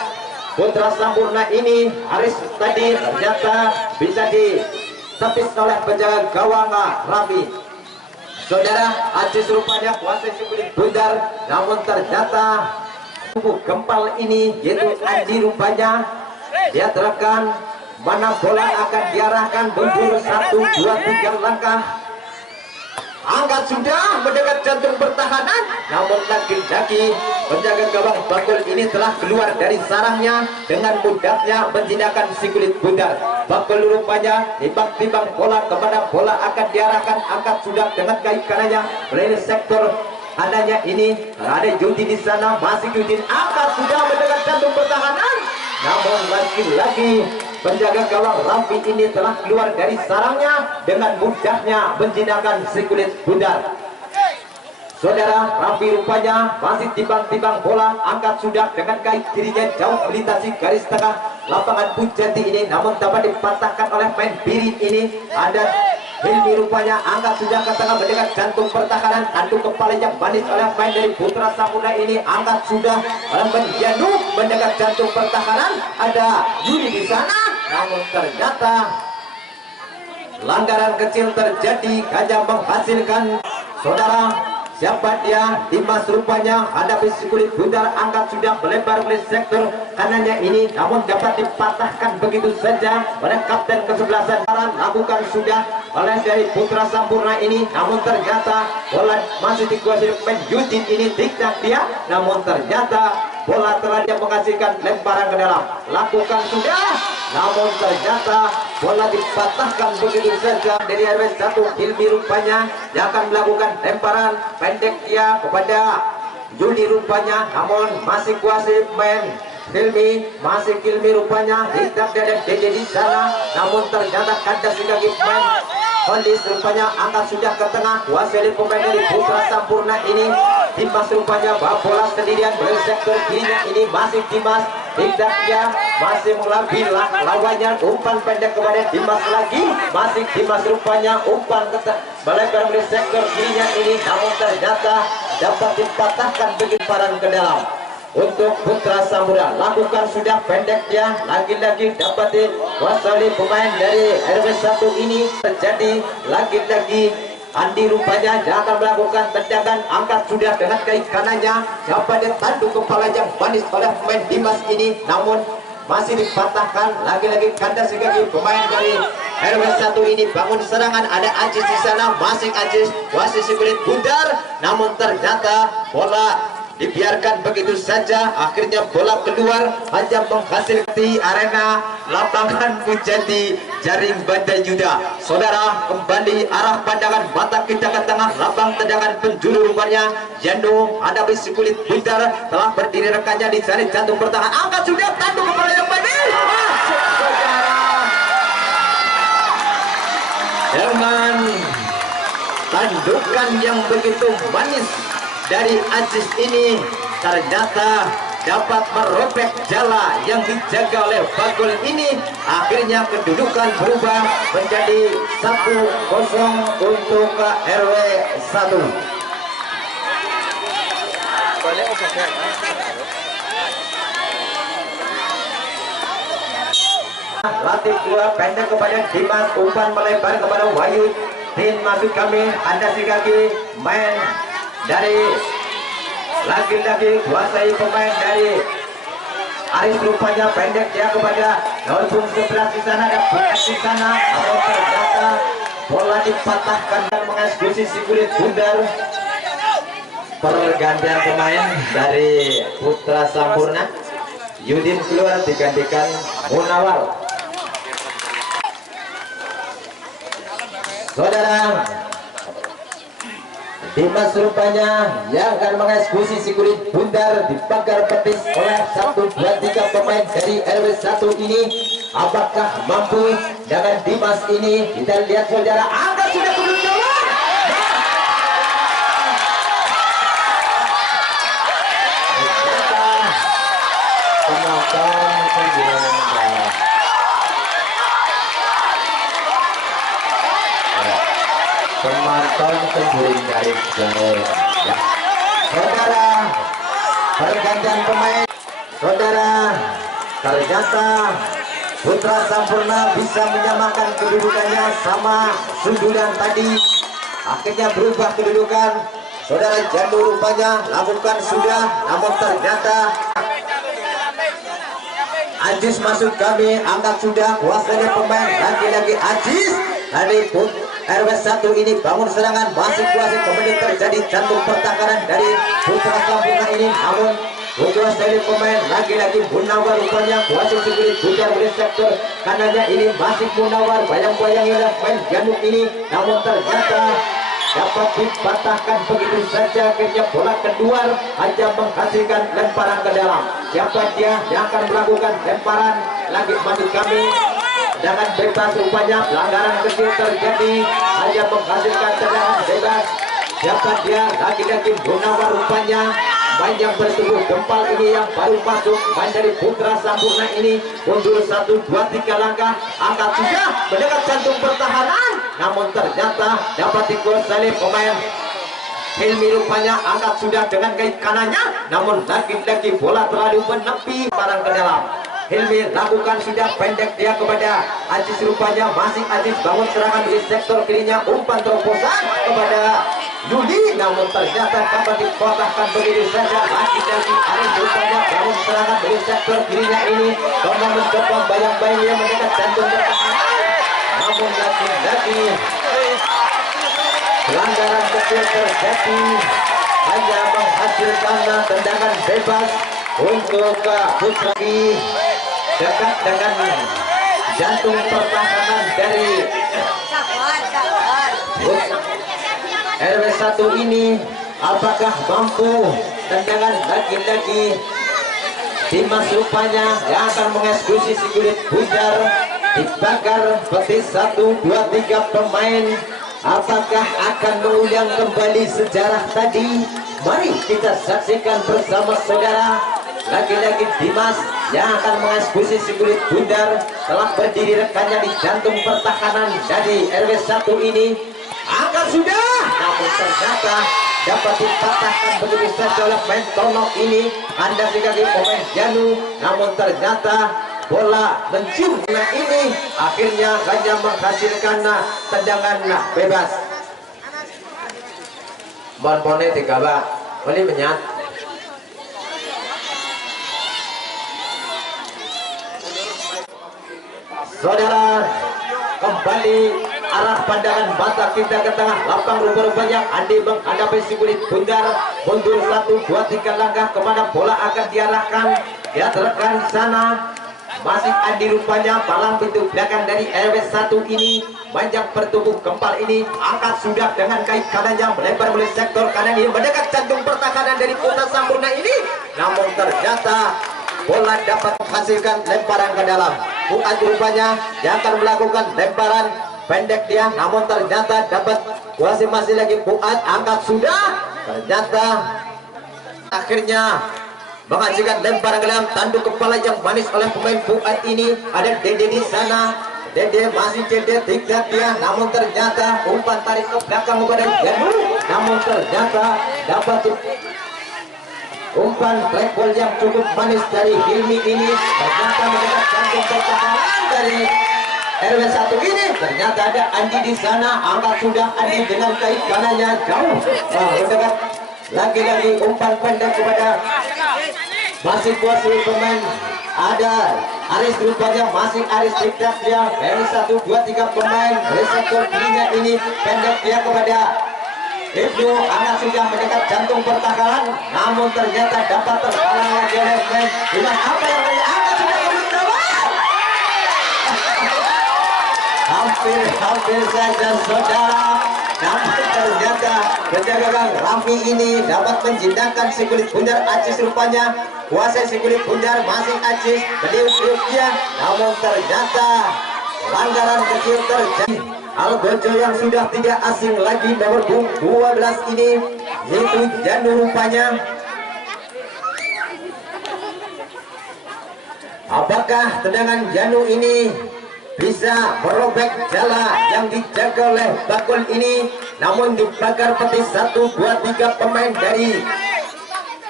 Putra Sampurna ini. Aris tadi ternyata bisa ditepis oleh penjaga gawang Raffi. Saudara, Aziz rupanya kuasai si kulit bundar, namun ternyata tubuh gempal ini yaitu Andi rupanya dia terekan, mana bola akan diarahkan, mundur 1, 2, 3 langkah, angkat sudah mendekat jantung pertahanan, namun lagi-lagi penjaga gawang Bakul ini telah keluar dari sarangnya dengan mudahnya menjinakkan si kulit bundar. Bakul rupanya timbang-timbang bola kepada bola akan diarahkan, angkat sudah dengan kaki kanannya melalui sektor adanya ini, ada Yudin di sana, masih Yudin, angkat sudah mendekat jantung pertahanan, namun lagi-lagi penjaga gawang Raffi ini telah keluar dari sarangnya dengan mudahnya menjinakkan si kulit bundar. Saudara, Raffi rupanya masih timbang-timbang bola, angkat sudah dengan kaki kirinya jauh melintasi garis tengah lapangan Pujati ini, namun dapat dipatahkan oleh main Birit ini. Ada Hilmi rupanya angkat sudah ke tengah mendekat jantung pertahanan, tanduk kepala yang manis oleh main dari Putra Sampurna ini, angkat sudah oleh Mendianu mendekat jantung pertahanan, ada Yudi di sana, namun ternyata pelanggaran kecil terjadi, hanya menghasilkan saudara. Siapa dia? Dimas rupanya hadapi si kulit bundar, angkat sudah melebar oleh sektor kanannya ini, namun dapat dipatahkan begitu saja oleh kapten kesebelasan. Lakukan sudah oleh dari Putra Sampurna ini, namun ternyata bola masih dikuasai pemain Yudin ini, tiktak dia, namun ternyata bola telah dia menghasilkan lemparan ke dalam. Lakukan sudah, namun ternyata bola dipatahkan begitu saja dari RW1. Hilmi rupanya yang akan melakukan lemparan pendek dia kepada Yudi rupanya, namun masih kuasai main Hilmi, masih Hilmi rupanya tidak ada Dede di sana, namun ternyata kandas juga main Kondis rupanya angkat sudah ke tengah, kuasai pemain dari Putra Sampurna ini. Dimas rupanya bawa bola sendirian dari sektor kirinya ini, masih Dimas Tidaknya masih mengelabui lawannya, umpan pendek kepada Dimas lagi, masih Dimas rupanya umpan melebar dari sektor kirinya ini, namun ternyata dapat dipatahkan begitu paran ke dalam. Untuk Putra Samudra lakukan sudah pendeknya, lagi-lagi dapat dikuasai pemain dari RW1 ini. Terjadi lagi-lagi Andi rupanya dia akan melakukan tendangan, angkat sudah dengan kaki kanannya, dapat ditanduk kepala yang manis oleh pemain Dimas ini, namun masih dipatahkan. Lagi-lagi kandas kaki pemain dari RW1 ini. Bangun serangan, ada Ajis di sana, masih Ajis wasit kulit bundar, namun ternyata bola dibiarkan begitu saja. Akhirnya bola keluar, hanya menghasilkan di arena lapangan menjadi jaring Bandai Yuda. Saudara, kembali arah pandangan mata kita ke tengah lapang, tendangan penjuru rupanya Yano hadapi si kulit bundar, telah berdiri rekannya di jaring jantung pertahanan, angkat sudah tanduk kepala yang manis, masuk saudara dengan tandukan yang begitu manis dari Ajis ini, ternyata dapat merobek jala yang dijaga oleh Bagul ini. Akhirnya kedudukan berubah menjadi 1-0 untuk RW1. Latih dua pendek kepada Dimas, umpan melebar kepada Wahyu. Tin masuk kami, anda si kaki main dari lagi-lagi kuasai pemain dari Aris rupanya pendek dia kepada nomor 11 di sana, ada bukan di sana, atau ternyata bola dipatahkan dan mengeksekusi si kulit bundar. Pergantian pemain dari Putra Sampurna, Yudin keluar digantikan Munawar. Saudara, Dimas rupanya yang akan mengeksekusi si kulit bundar di pagar petis oleh 1, 2, 3 pemain dari RW1 ini. Apakah mampu dengan Dimas ini? Kita lihat saudara, angkat sudah kedua jawab. Penonton penggiringan penonton penggiring garis jauh ya. Saudara, pergantian pemain. Saudara, ternyata Putra Sampurna bisa menyamakan kedudukannya sama sundulan tadi. Akhirnya berubah kedudukan. Saudara, Jandu rupanya lakukan sudah, namun ternyata Ajis masuk kami, angkat sudah, kuasanya pemain, lagi-lagi Ajis dari RW1 ini bangun serangan, masih kuasai, kemudian terjadi jantung pertahanan dari Putra Sampurna ini, namun kuasai pemain, lagi-lagi Munawar rupanya kuasai kulit bundar dari sektor kanannya ini, masih Munawar bayang-bayang oleh pemain Januk ini, namun ternyata dapat dipatahkan begitu saja. Akhirnya bola keluar, hanya menghasilkan lemparan ke dalam. Siapa dia yang akan melakukan lemparan? Lagi masuk kami dengan bebas rupanya, pelanggaran kecil terjadi, hanya menghasilkan tendangan bebas. Siapa dia? Lagi-lagi Munawar rupanya, main yang bertubuh gempal ini yang baru masuk, main dari Putra Sampurna ini mundur 1, 2, 3 langkah, angkat sudah mendekat jantung pertahanan, namun ternyata dapat dikuasai pemain Hilmi rupanya, angkat sudah dengan kaki kanannya, namun lagi-lagi bola terlalu menepi barang ke dalam. Hilmi lakukan sudah pendek dia kepada Ajis rupanya, masih Ajis bangun serangan di sektor kirinya, umpan terobosan kepada Yudi, namun ternyata dapat dipatahkan begitu saja. Lagi-lagi Aris rupanya bangun serangan dari sektor kirinya ini, coba mencoba bayang-bayang yang mendekat jantung pertahanan, namun lagi-lagi pelanggaran kecil terjadi, hanya menghasilkan tendangan bebas untuk Putra dekat dengan jantung pertahanan dari RW1 ini. Apakah mampu tendangan lagi-lagi Dimas rupanya yang akan mengeksekusi si kulit bundar di pagar petis 1, 2, 3 pemain. Apakah akan mengulang kembali sejarah tadi? Mari kita saksikan bersama saudara. lagi-lagi Dimas yang akan mengeksekusi si kulit bundar. Telah berdiri rekannya di jantung pertahanan dari RW1 ini. Angkat sudah, namun ternyata dapat dipatahkan begitu saja oleh pemain Tono ini. Anda sekali pemain Janu, namun ternyata bola mencium. Nah ini akhirnya hanya menghasilkan tendangan bebas. Monpone tiga bak, boleh menyat. Saudara, kembali arah pandangan mata kita ke tengah lapang. Rupa-rupanya Andi menghadapi si kulit bundar. Mundur 1, 2, 3 langkah kemana bola akan diarahkan. Dia terkan sana. Masih Andi rupanya palang pintu belakang dari RW1 ini. Panjang bertubuh gempal ini. Angkat sudah dengan kaki kanannya melebar melalui sektor kanan ini. Mendekat jantung pertahanan dari Putra Sampurna ini. Namun ternyata bola dapat menghasilkan lemparan ke dalam. Fuad rupanya yang akan melakukan lemparan pendek dia, namun ternyata dapat masih lagi Fuad. Angkat sudah, ternyata akhirnya menghasilkan lemparan ke dalam. Tanduk kepala yang manis oleh pemain Fuad ini. Ada Dede di sana. Dede masih Dede tingkat dia, namun ternyata umpan tarik ke belakang kepada Janu. Namun ternyata dapat umpan black ball yang cukup manis dari Hilmi ini. Ternyata mendekat jantung pertahanan dari RW1 ini. Ternyata ada Andi di sana. Angkat sudah Andi dengan kaki kanannya jauh. Mendekat lagi-lagi umpan pendek kepada masih kuasa pemain. Ada Aris rupanya, masih Aris tingkat dia dari 1, 2, 3 pemain reseptor dirinya ini. Pendek dia kepada Ibnu. Anak sudah mendekat jantung pertahanan, namun ternyata dapat terhalang lagi oleh pemain Dimas. Apa yang terjadi? Anak sudah kemenangan. Hampir saja saudara, namun ternyata penjaga Raffi ini dapat menjinakkan si kulit bundar. Acis rupanya kuasai si kulit bundar, masih Acis beliau dia, namun ternyata pelanggaran kecil terjadi. Algojo yang sudah tidak asing lagi nomor 12 ini, yaitu Janu rupanya. Apakah tendangan Janu ini bisa merobek jala yang dijaga oleh Bakul ini? Namun dibakar peti 1, 2, 3 pemain dari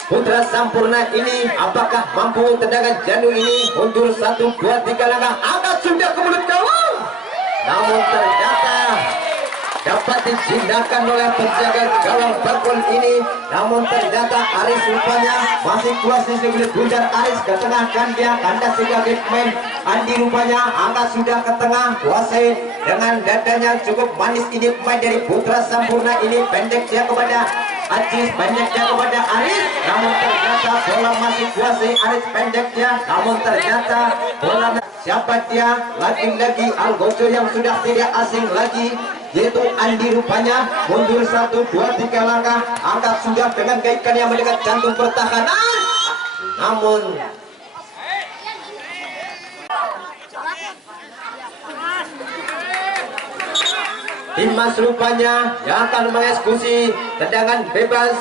Putra Sampurna ini. Apakah mampu tendangan Janu ini? Mundur 1, 2, 3 langkah. Angkat sudah ke mulut gawang, namun ternyata dapat dijindakan oleh penjaga gawang Bakul ini. Namun ternyata Aris rupanya masih kuat di kulit bundar. Aris ke tengah kan dia kandas sebagai pemain Andi rupanya. Angkat sudah ke tengah, kuasai dengan dadanya cukup manis ini pemain dari Putra Sampurna ini. Pendek dia kepada Acis, pendek dia kepada Aris, namun ternyata bola masih kuasai Aris. Pendek dia, namun ternyata bola siapa dia? Lagi-lagi Algojo yang sudah tidak asing lagi, yaitu Andi rupanya. Mundur 1, 2, 3 langkah. Angkat sudah dengan gaikan yang mendekat jantung pertahanan, namun Dimas rupanya yang akan mengeksekusi tendangan bebas.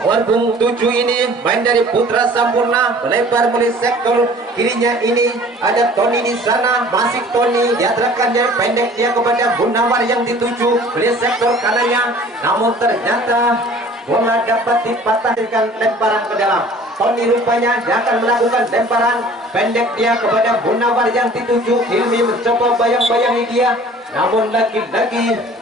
Nomor 7 ini main dari Putra Sampurna, melebar melalui sektor kirinya ini. Ada Tony di sana, masih Tony diarahkan dari pendek dia kepada Bunawar yang dituju melalui sektor kanannya. Namun ternyata bola dapat dipatahkan lemparan ke dalam. Tony rupanya dia akan melakukan lemparan pendek dia kepada Bunawar yang dituju. Hilmi mencoba bayang-bayangi dia, namun lagi-lagi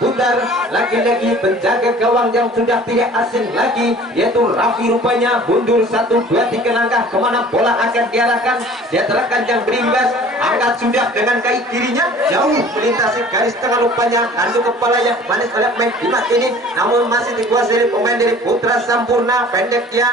bundar, lagi-lagi penjaga gawang yang sudah tidak asing lagi, yaitu Raffi rupanya. Mundur 1, 2, 3 langkah kemana bola akan diarahkan. Dia terahkan yang berimbas. Angkat sudah dengan kaki kirinya jauh melintasi garis tengah rupanya. Tanduk kepala yang manis oleh pemain Dimas ini, namun masih dikuasai pemain dari Putra Sampurna. Pendek dia.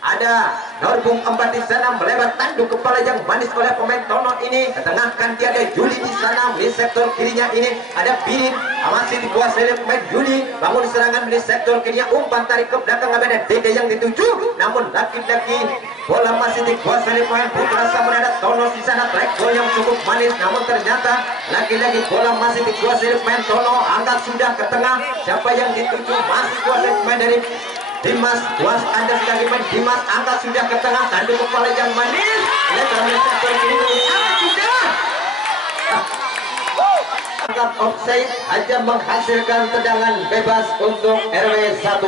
Ada Norbung 4 di sana, melebar tanduk kepala yang manis oleh pemain Tono ini. Ketengahkan dia ada Juli di sana, di sektor kirinya ini ada Birin, masih dikuasai oleh pemain Juli. Bangun serangan di sektor kirinya, umpan tarik ke belakang ada Dede yang dituju. Namun lagi-lagi bola masih dikuasai oleh pemain Putra Sampurna. Ada Tono di sana, track ball yang cukup manis, namun ternyata lagi-lagi bola masih dikuasai oleh pemain Tono. Angkat sudah ke tengah, siapa yang dituju? Masih kuasai pemain dari Dimas, was Anda sudah dimain. Dimas angkat sudah ke tengah, tanduk kepala yang manis. Lebar sektor kiri, angkat sudah. Angkat offside aja menghasilkan tendangan bebas untuk RW 1.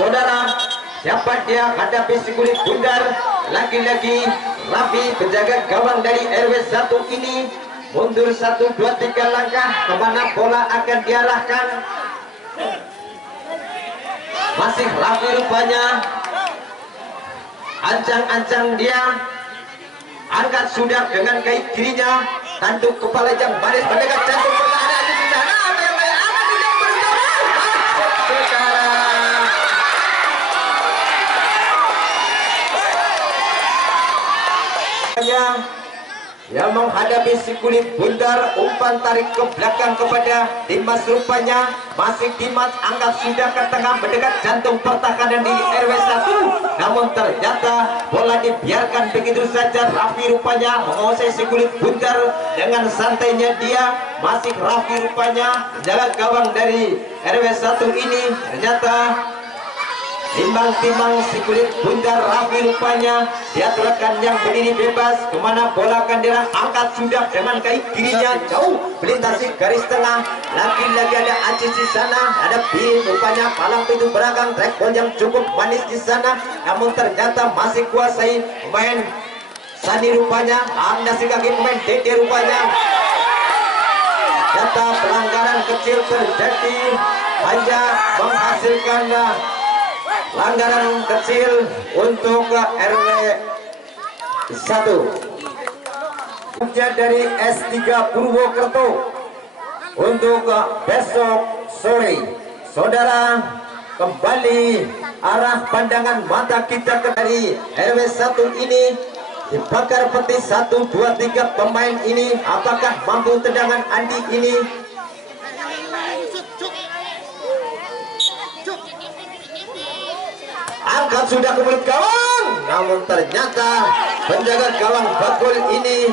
Saudara, siapa dia hadapi si kulit bundar? Lagi-lagi Raffi penjaga gawang dari RW 1 ini mundur 1, 2, 3 langkah. Kemana bola akan diarahkan? Masih Raffi rupanya. Ancang-ancang dia. Angkat sudah dengan kaki kirinya. Tanduk kepala yang manis mendekat jantung pertahanan di sana. Apa yang banyak angkat sudah berjalan. Saudara. Yang menghadapi si kulit bundar, umpan tarik ke belakang kepada Dimas rupanya. Masih Dimas angkat sudah ke tengah mendekat jantung pertahanan di RW 1. Namun ternyata bola dibiarkan begitu saja. Raffi rupanya menguasai si kulit bundar dengan santainya dia. Masih Raffi rupanya menjaga gawang dari RW 1 ini. Ternyata timbang-timbang si kulit bundar Raffi rupanya. Dia rekan yang berdiri bebas. Kemana bola akan dirang? Angkat sudah dengan kaki kirinya jauh melintasi garis tengah. Lagi-lagi ada Aziz di sana. Ada Bin rupanya palang pintu belakang. Track ball yang cukup manis di sana. Namun ternyata masih kuasai pemain Sani rupanya. Anda si kaki pemain Dede rupanya. Data pelanggaran kecil terjadi. Hanya menghasilkan pelanggaran kecil untuk RW 1. Dari S3 Purwokerto untuk besok sore. Saudara, kembali arah pandangan mata kita ke dari RW 1 ini. Dibakar peti 1, 2, 3 pemain ini. Apakah mampu tendangan Andi ini? Angkat sudah ke mulut gawang. Namun ternyata penjaga gawang Bakul ini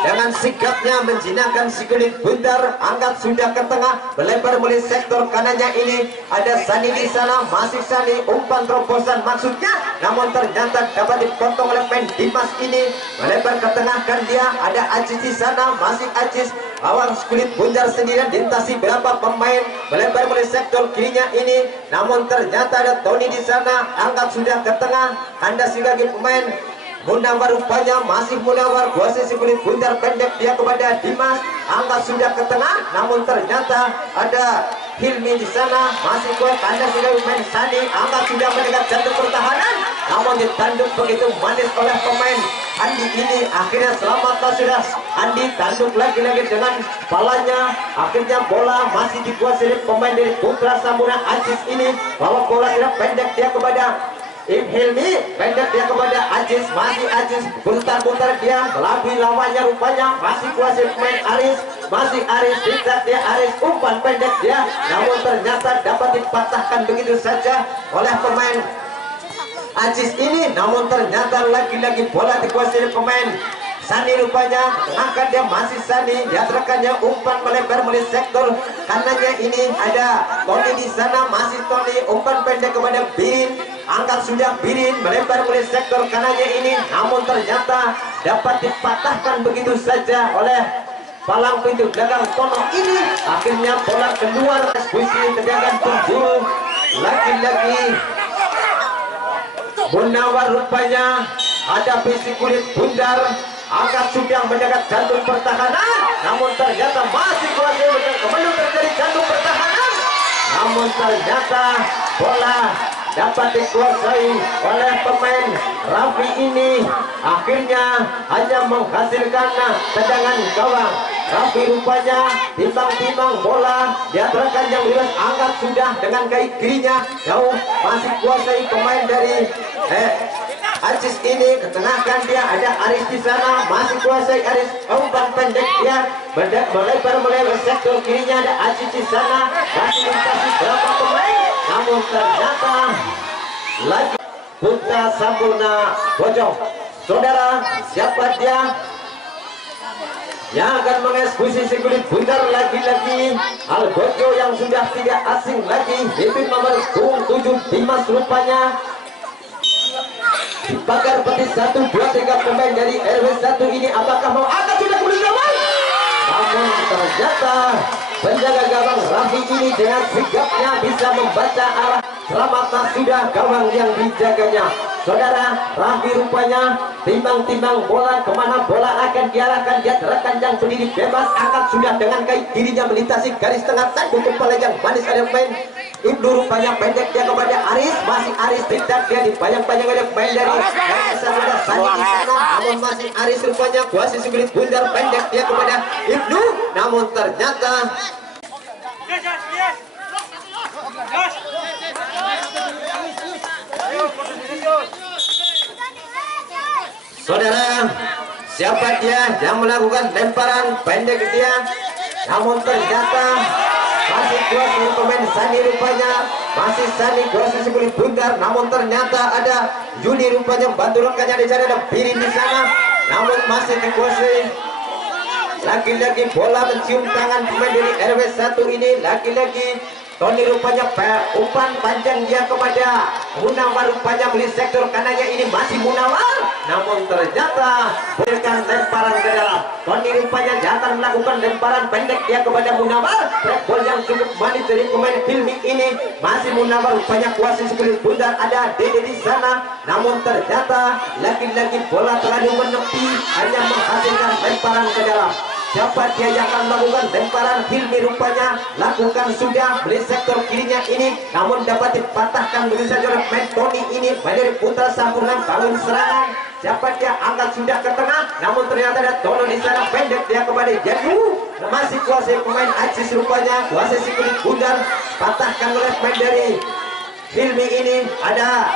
dengan sikapnya menjinakkan si kulit bundar. Angkat sudah ke tengah, melebar melalui sektor kanannya ini. Ada Sani di sana, masih Sani umpan terobosan maksudnya. Namun ternyata dapat dipotong oleh pemain Dimas ini. Melebar ke tengah kan dia. Ada Aziz di sana, masih Aziz. Awang kulit bundar sendirian dilintasi berapa pemain. Melebar melalui sektor kirinya ini. Namun ternyata ada Tony di sana. Angkat sudah ke tengah. Anda sebagai pemain Munawar rupanya masih Munawar kuasai si kulit bundar pendek dia kepada Dimas. Angkat sudah ke tengah. Namun ternyata ada Hilmi di sana, masih kuat Anda sebagai pemain Sani. Angkat sudah mendekat jantung pertahanan. Namun ditanduk begitu manis oleh pemain Andi ini. Akhirnya selamatlah sudah Andi, tanduk lagi-lagi dengan palanya. Akhirnya bola masih dikuasai pemain dari Putra Samura Aziz ini. Bawa bola tidak pendek dia kepada Hilmi, pendek dia kepada Aziz. Masih Aziz putar-putar dia melalui lawannya rupanya. Masih kuasai pemain Aris. Masih Aris, tidak dia Aris, umpan pendek dia. Namun ternyata dapat dipatahkan begitu saja oleh pemain Aziz ini. Namun ternyata lagi-lagi bola dikuasai pemain Sani rupanya. Angkat dia masih Sani. Dia rekannya umpan melebar melalui sektor kanannya ini. Ada Tony di sana, masih Tony umpan pendek kepada Birin. Angkat sudah Birin melebar melalui sektor kanannya ini. Namun ternyata dapat dipatahkan begitu saja oleh palang pintu belakang Tono ini. Akhirnya bola keluar. Eksekusi tendangan penjuru. Lagi-lagi Munawar rupanya hadapi si kulit bundar. Angkat sudah mendekat jantung pertahanan. Namun ternyata masih kuasa belum terjadi jantung pertahanan. Namun ternyata bola dapat dikuasai oleh pemain Raffi ini. Akhirnya hanya menghasilkan tendangan gawang. Raffi rupanya timbang-timbang bola diatrakan yang bebas. Angkat sudah dengan kaki kirinya jauh. Masih kuasai pemain dari Aziz ini. Ketengahkan dia. Ada Aris di sana, masih kuasai Aris. Umpan pendek dia melebar melebar sektor kirinya. Ada Aziz di sana, masih melintasi berapa pemain. Namun ternyata lagi Putra Sampurna Bojong. Saudara, siapa dia? yang akan mengeksekusi si kulit bundar lagi-lagi Algojo yang sudah tidak asing lagi. Itu nomor 7 Dimas rupanya dibakar peti 1, 2, 3 pemain dari RW1 ini. Apakah mau angkat sudah kulit gawang? Namun ternyata penjaga gawang Raffi ini dengan sigapnya bisa membaca arah selamatnya sudah gawang yang dijaganya. Saudara Raffi rupanya timbang-timbang bola kemana bola akan diarahkan, dia terkanjang berdiri bebas, angkat sudah dengan kaki kirinya melintasi garis tengah, tanduk kepala yang manis ada pemain Ibnu rupanya pendek dia kepada Aris, masih Aris tidak, dia dibayang-bayang oleh pemain dari saudara Sani di sana, namun masih Aris rupanya kuasa sulit bundar, pendek dia kepada Ibnu, namun ternyata saudara, siapa dia yang melakukan lemparan pendek dia, namun ternyata masih kuasa pemain Sani rupanya, masih Sani kuasa kulit bundar, namun ternyata ada Yuni rupanya bantu rekannya di sana, ada Birin di sana, namun masih dikuasai. Lagi-lagi bola mencium tangan pemain dari RW1 ini, lagi-lagi Tony rupanya umpan panjang dia kepada Munawar, rupanya beli sektor kanannya ini masih Munawar, namun ternyata berikan lemparan ke dalam. Tony rupanya jangan melakukan lemparan pendek dia kepada Munawar, ball yang cukup manis dari pemain Hilmi ini, masih Munawar rupanya kuasa sekali bundar, ada Dede di sana, namun ternyata lagi-lagi bola terlalu menepi, hanya menghasilkan lemparan ke dalam. Siapa dia yang akan melakukan lemparan? Hilmi rupanya lakukan sudah beli sektor kirinya ini, namun dapat dipatahkan begitu saja oleh Tony ini dari Putra Sampurna bangun serangan. Siapa dia angkat sudah ke tengah, namun ternyata ada Tono di sana, pendek dia kepada Janu, masih kuasai pemain Aziz rupanya kuasai si kulit bundar, patahkan oleh pemain dari Hilmi ini, ada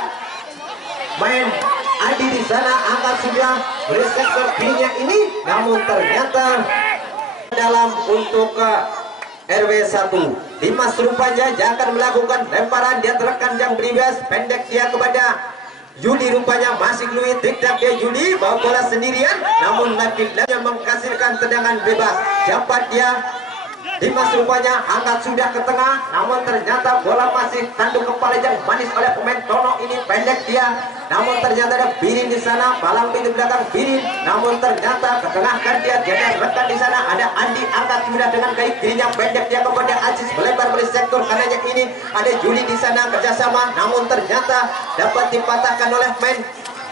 main Adi di sana, angkat sudah beli sektor kirinya ini, namun ternyata dalam untuk RW1 Dimas rupanya jangan melakukan lemparan, dia terkanjang bebas, pendek dia kepada Yudi rupanya masih Louis, tidak dia Yudi bawa bola sendirian, namun lagi-lagi menghasilkan tendangan bebas. Siapa dia? Dimas rupanya angkat sudah ke tengah, namun ternyata bola masih tanduk kepala yang manis oleh pemain Tono ini, pendek dia, namun ternyata ada Birin di sana, palang pintu belakang Birin, namun ternyata ketengahkan dia, jadi rekan di sana ada Andi, angkat sudah dengan kaki kirinya, pendek dia kepada Aziz, melebar dari sektor kanannya ini, ada Juli di sana kerjasama, namun ternyata dapat dipatahkan oleh pemain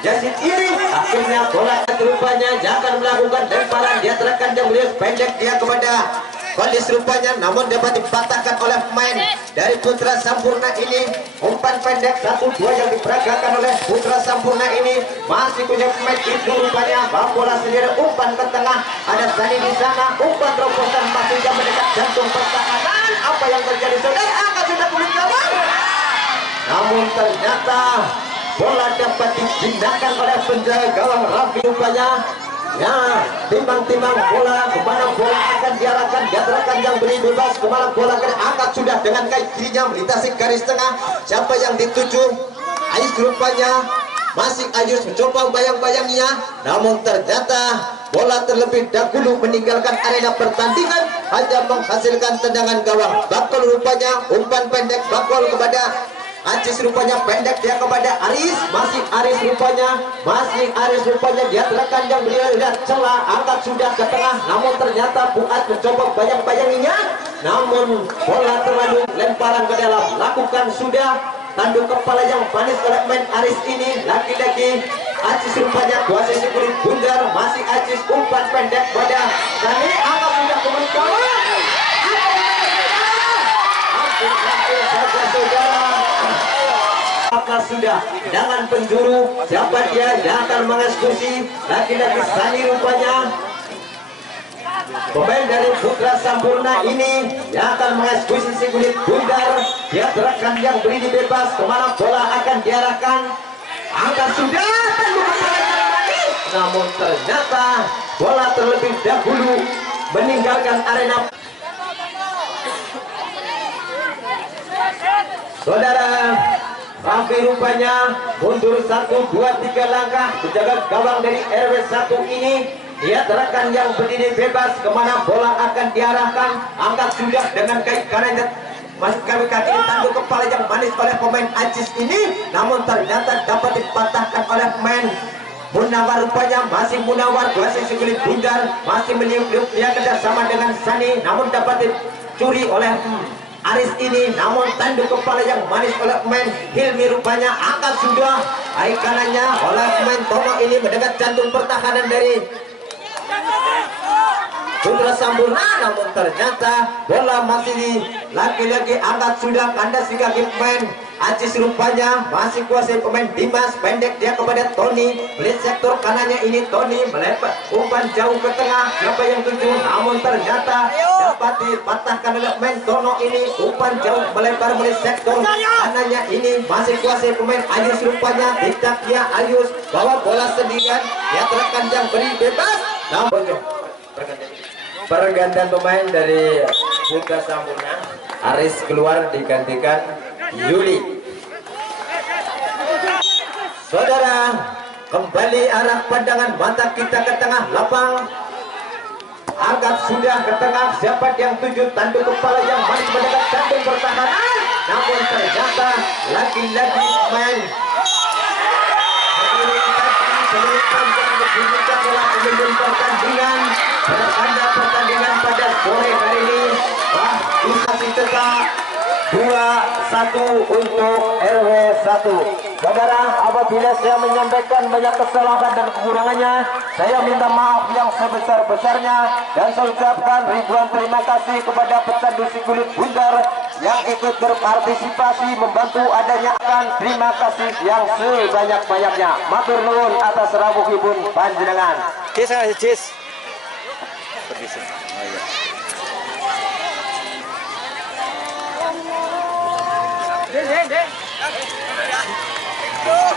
Yazid ini. Akhirnya bola rupanya jangan melakukan lemparan, dia terkanjang beliau, pendek dia kepada Kondis rupanya, namun dapat dipatahkan oleh pemain dari Putra Sampurna ini. Umpan pendek 1-2 yang diperagakan oleh Putra Sampurna ini, masih punya pemain Ibnu rupanya bawa bola sendiri, umpan ke tengah, ada Sani di sana, umpan terobosan masih jauh mendekat jantung pertahanan. Apa yang terjadi saudara? Angkat sudah kulit gawang, namun ternyata bola dapat dipindahkan oleh penjaga gawang Raffi rupanya. Ya, timbang-timbang bola, kemana bola akan diarahkan, dia terkanjang beri bebas, kemana bola akan angkat sudah dengan kaki kirinya melintasi garis tengah. Siapa yang dituju? Ais rupanya, masih Ayus mencoba bayang-bayangnya, namun ternyata bola terlebih dahulu meninggalkan arena pertandingan, hanya menghasilkan tendangan gawang. Bakol rupanya, umpan pendek Bakol kepada Aziz rupanya, pendek dia kepada Aris, masih Aris rupanya, dia terkanjang beliau lihat celah, angkat sudah ke tengah, namun ternyata Fuad mencoba bayang-bayanginya, namun bola terlalu lemparan ke dalam, lakukan sudah tanduk kepala yang manis oleh main Aris ini, lagi-lagi Aziz rupanya kuasai si kulit bundar, masih Aziz, umpan pendek pada Sani, angkat sudah ke gawang. Saja saudara, maka sudah jangan penjuru, siapa dia yang akan mengeksekusi? Lagi-lagi Sani rupanya, pemain dari Putra Sampurna ini yang akan mengeksekusi si kulit bundar, dia gerakan yang beri bebas, kemana bola akan diarahkan, angkat sudah tanduk kepala yang manis, namun ternyata bola terlebih dahulu meninggalkan arena. Saudara Raffi rupanya mundur 1, 2, 3 langkah, penjaga gawang dari RW1 ini Lihat rekan yang berdiri bebas kemana bola akan diarahkan. Angkat sudah dengan kaki kanannya. Masih kaki tanduk kepala yang manis oleh pemain Ajis ini, namun ternyata dapat dipatahkan oleh pemain Munawar. Rupanya masih Munawar, masih sekulit bundar, masih meniup-niup dia kerjasama dengan Sani, namun dapat dicuri oleh Aris ini, namun tanduk kepala yang manis oleh pemain Hilmi. Rupanya angkat sudah kaki kanannya oleh pemain Tono ini mendekat jantung pertahanan dari Putra Sampurna, namun ternyata bola masih lagi-lagi angkat sudah kandas di kaki pemain Ajis. Rupanya masih kuasai pemain Dimas, pendek dia kepada Tony. Melihat sektor kanannya ini Tony melepas umpan jauh ke tengah, siapa yang tuju, namun ternyata dapat dipatahkan oleh pemain Tono ini. Umpan jauh melebar melihat sektor kanannya ini masih kuasai pemain Ayus. Rupanya tidak dia Ayus bawa bola sendirian, dia terkan yang beri bebas, namun pergantian pemain dari Putra Sampurna. Aris keluar digantikan Yuli. Saudara, kembali arah pandangan mata kita ke tengah lapang. Angkat sudah ke tengah, siapa yang tuju, tanduk kepala yang manis mendekat jantung pertahanan, namun ternyata lagi-lagi main pertandingan pada sore hari ini. Masih tetap 2-1 untuk RW 1. Saudara, apabila saya menyampaikan banyak kesalahan dan kekurangannya, saya minta maaf yang sebesar-besarnya, dan saya ucapkan ribuan terima kasih kepada pecandu si kulit bundar yang ikut berpartisipasi membantu adanya akan. Terima kasih yang sebanyak-banyaknya. Matur nuwun atas rawuhipun panjenengan. Jis. Yeah.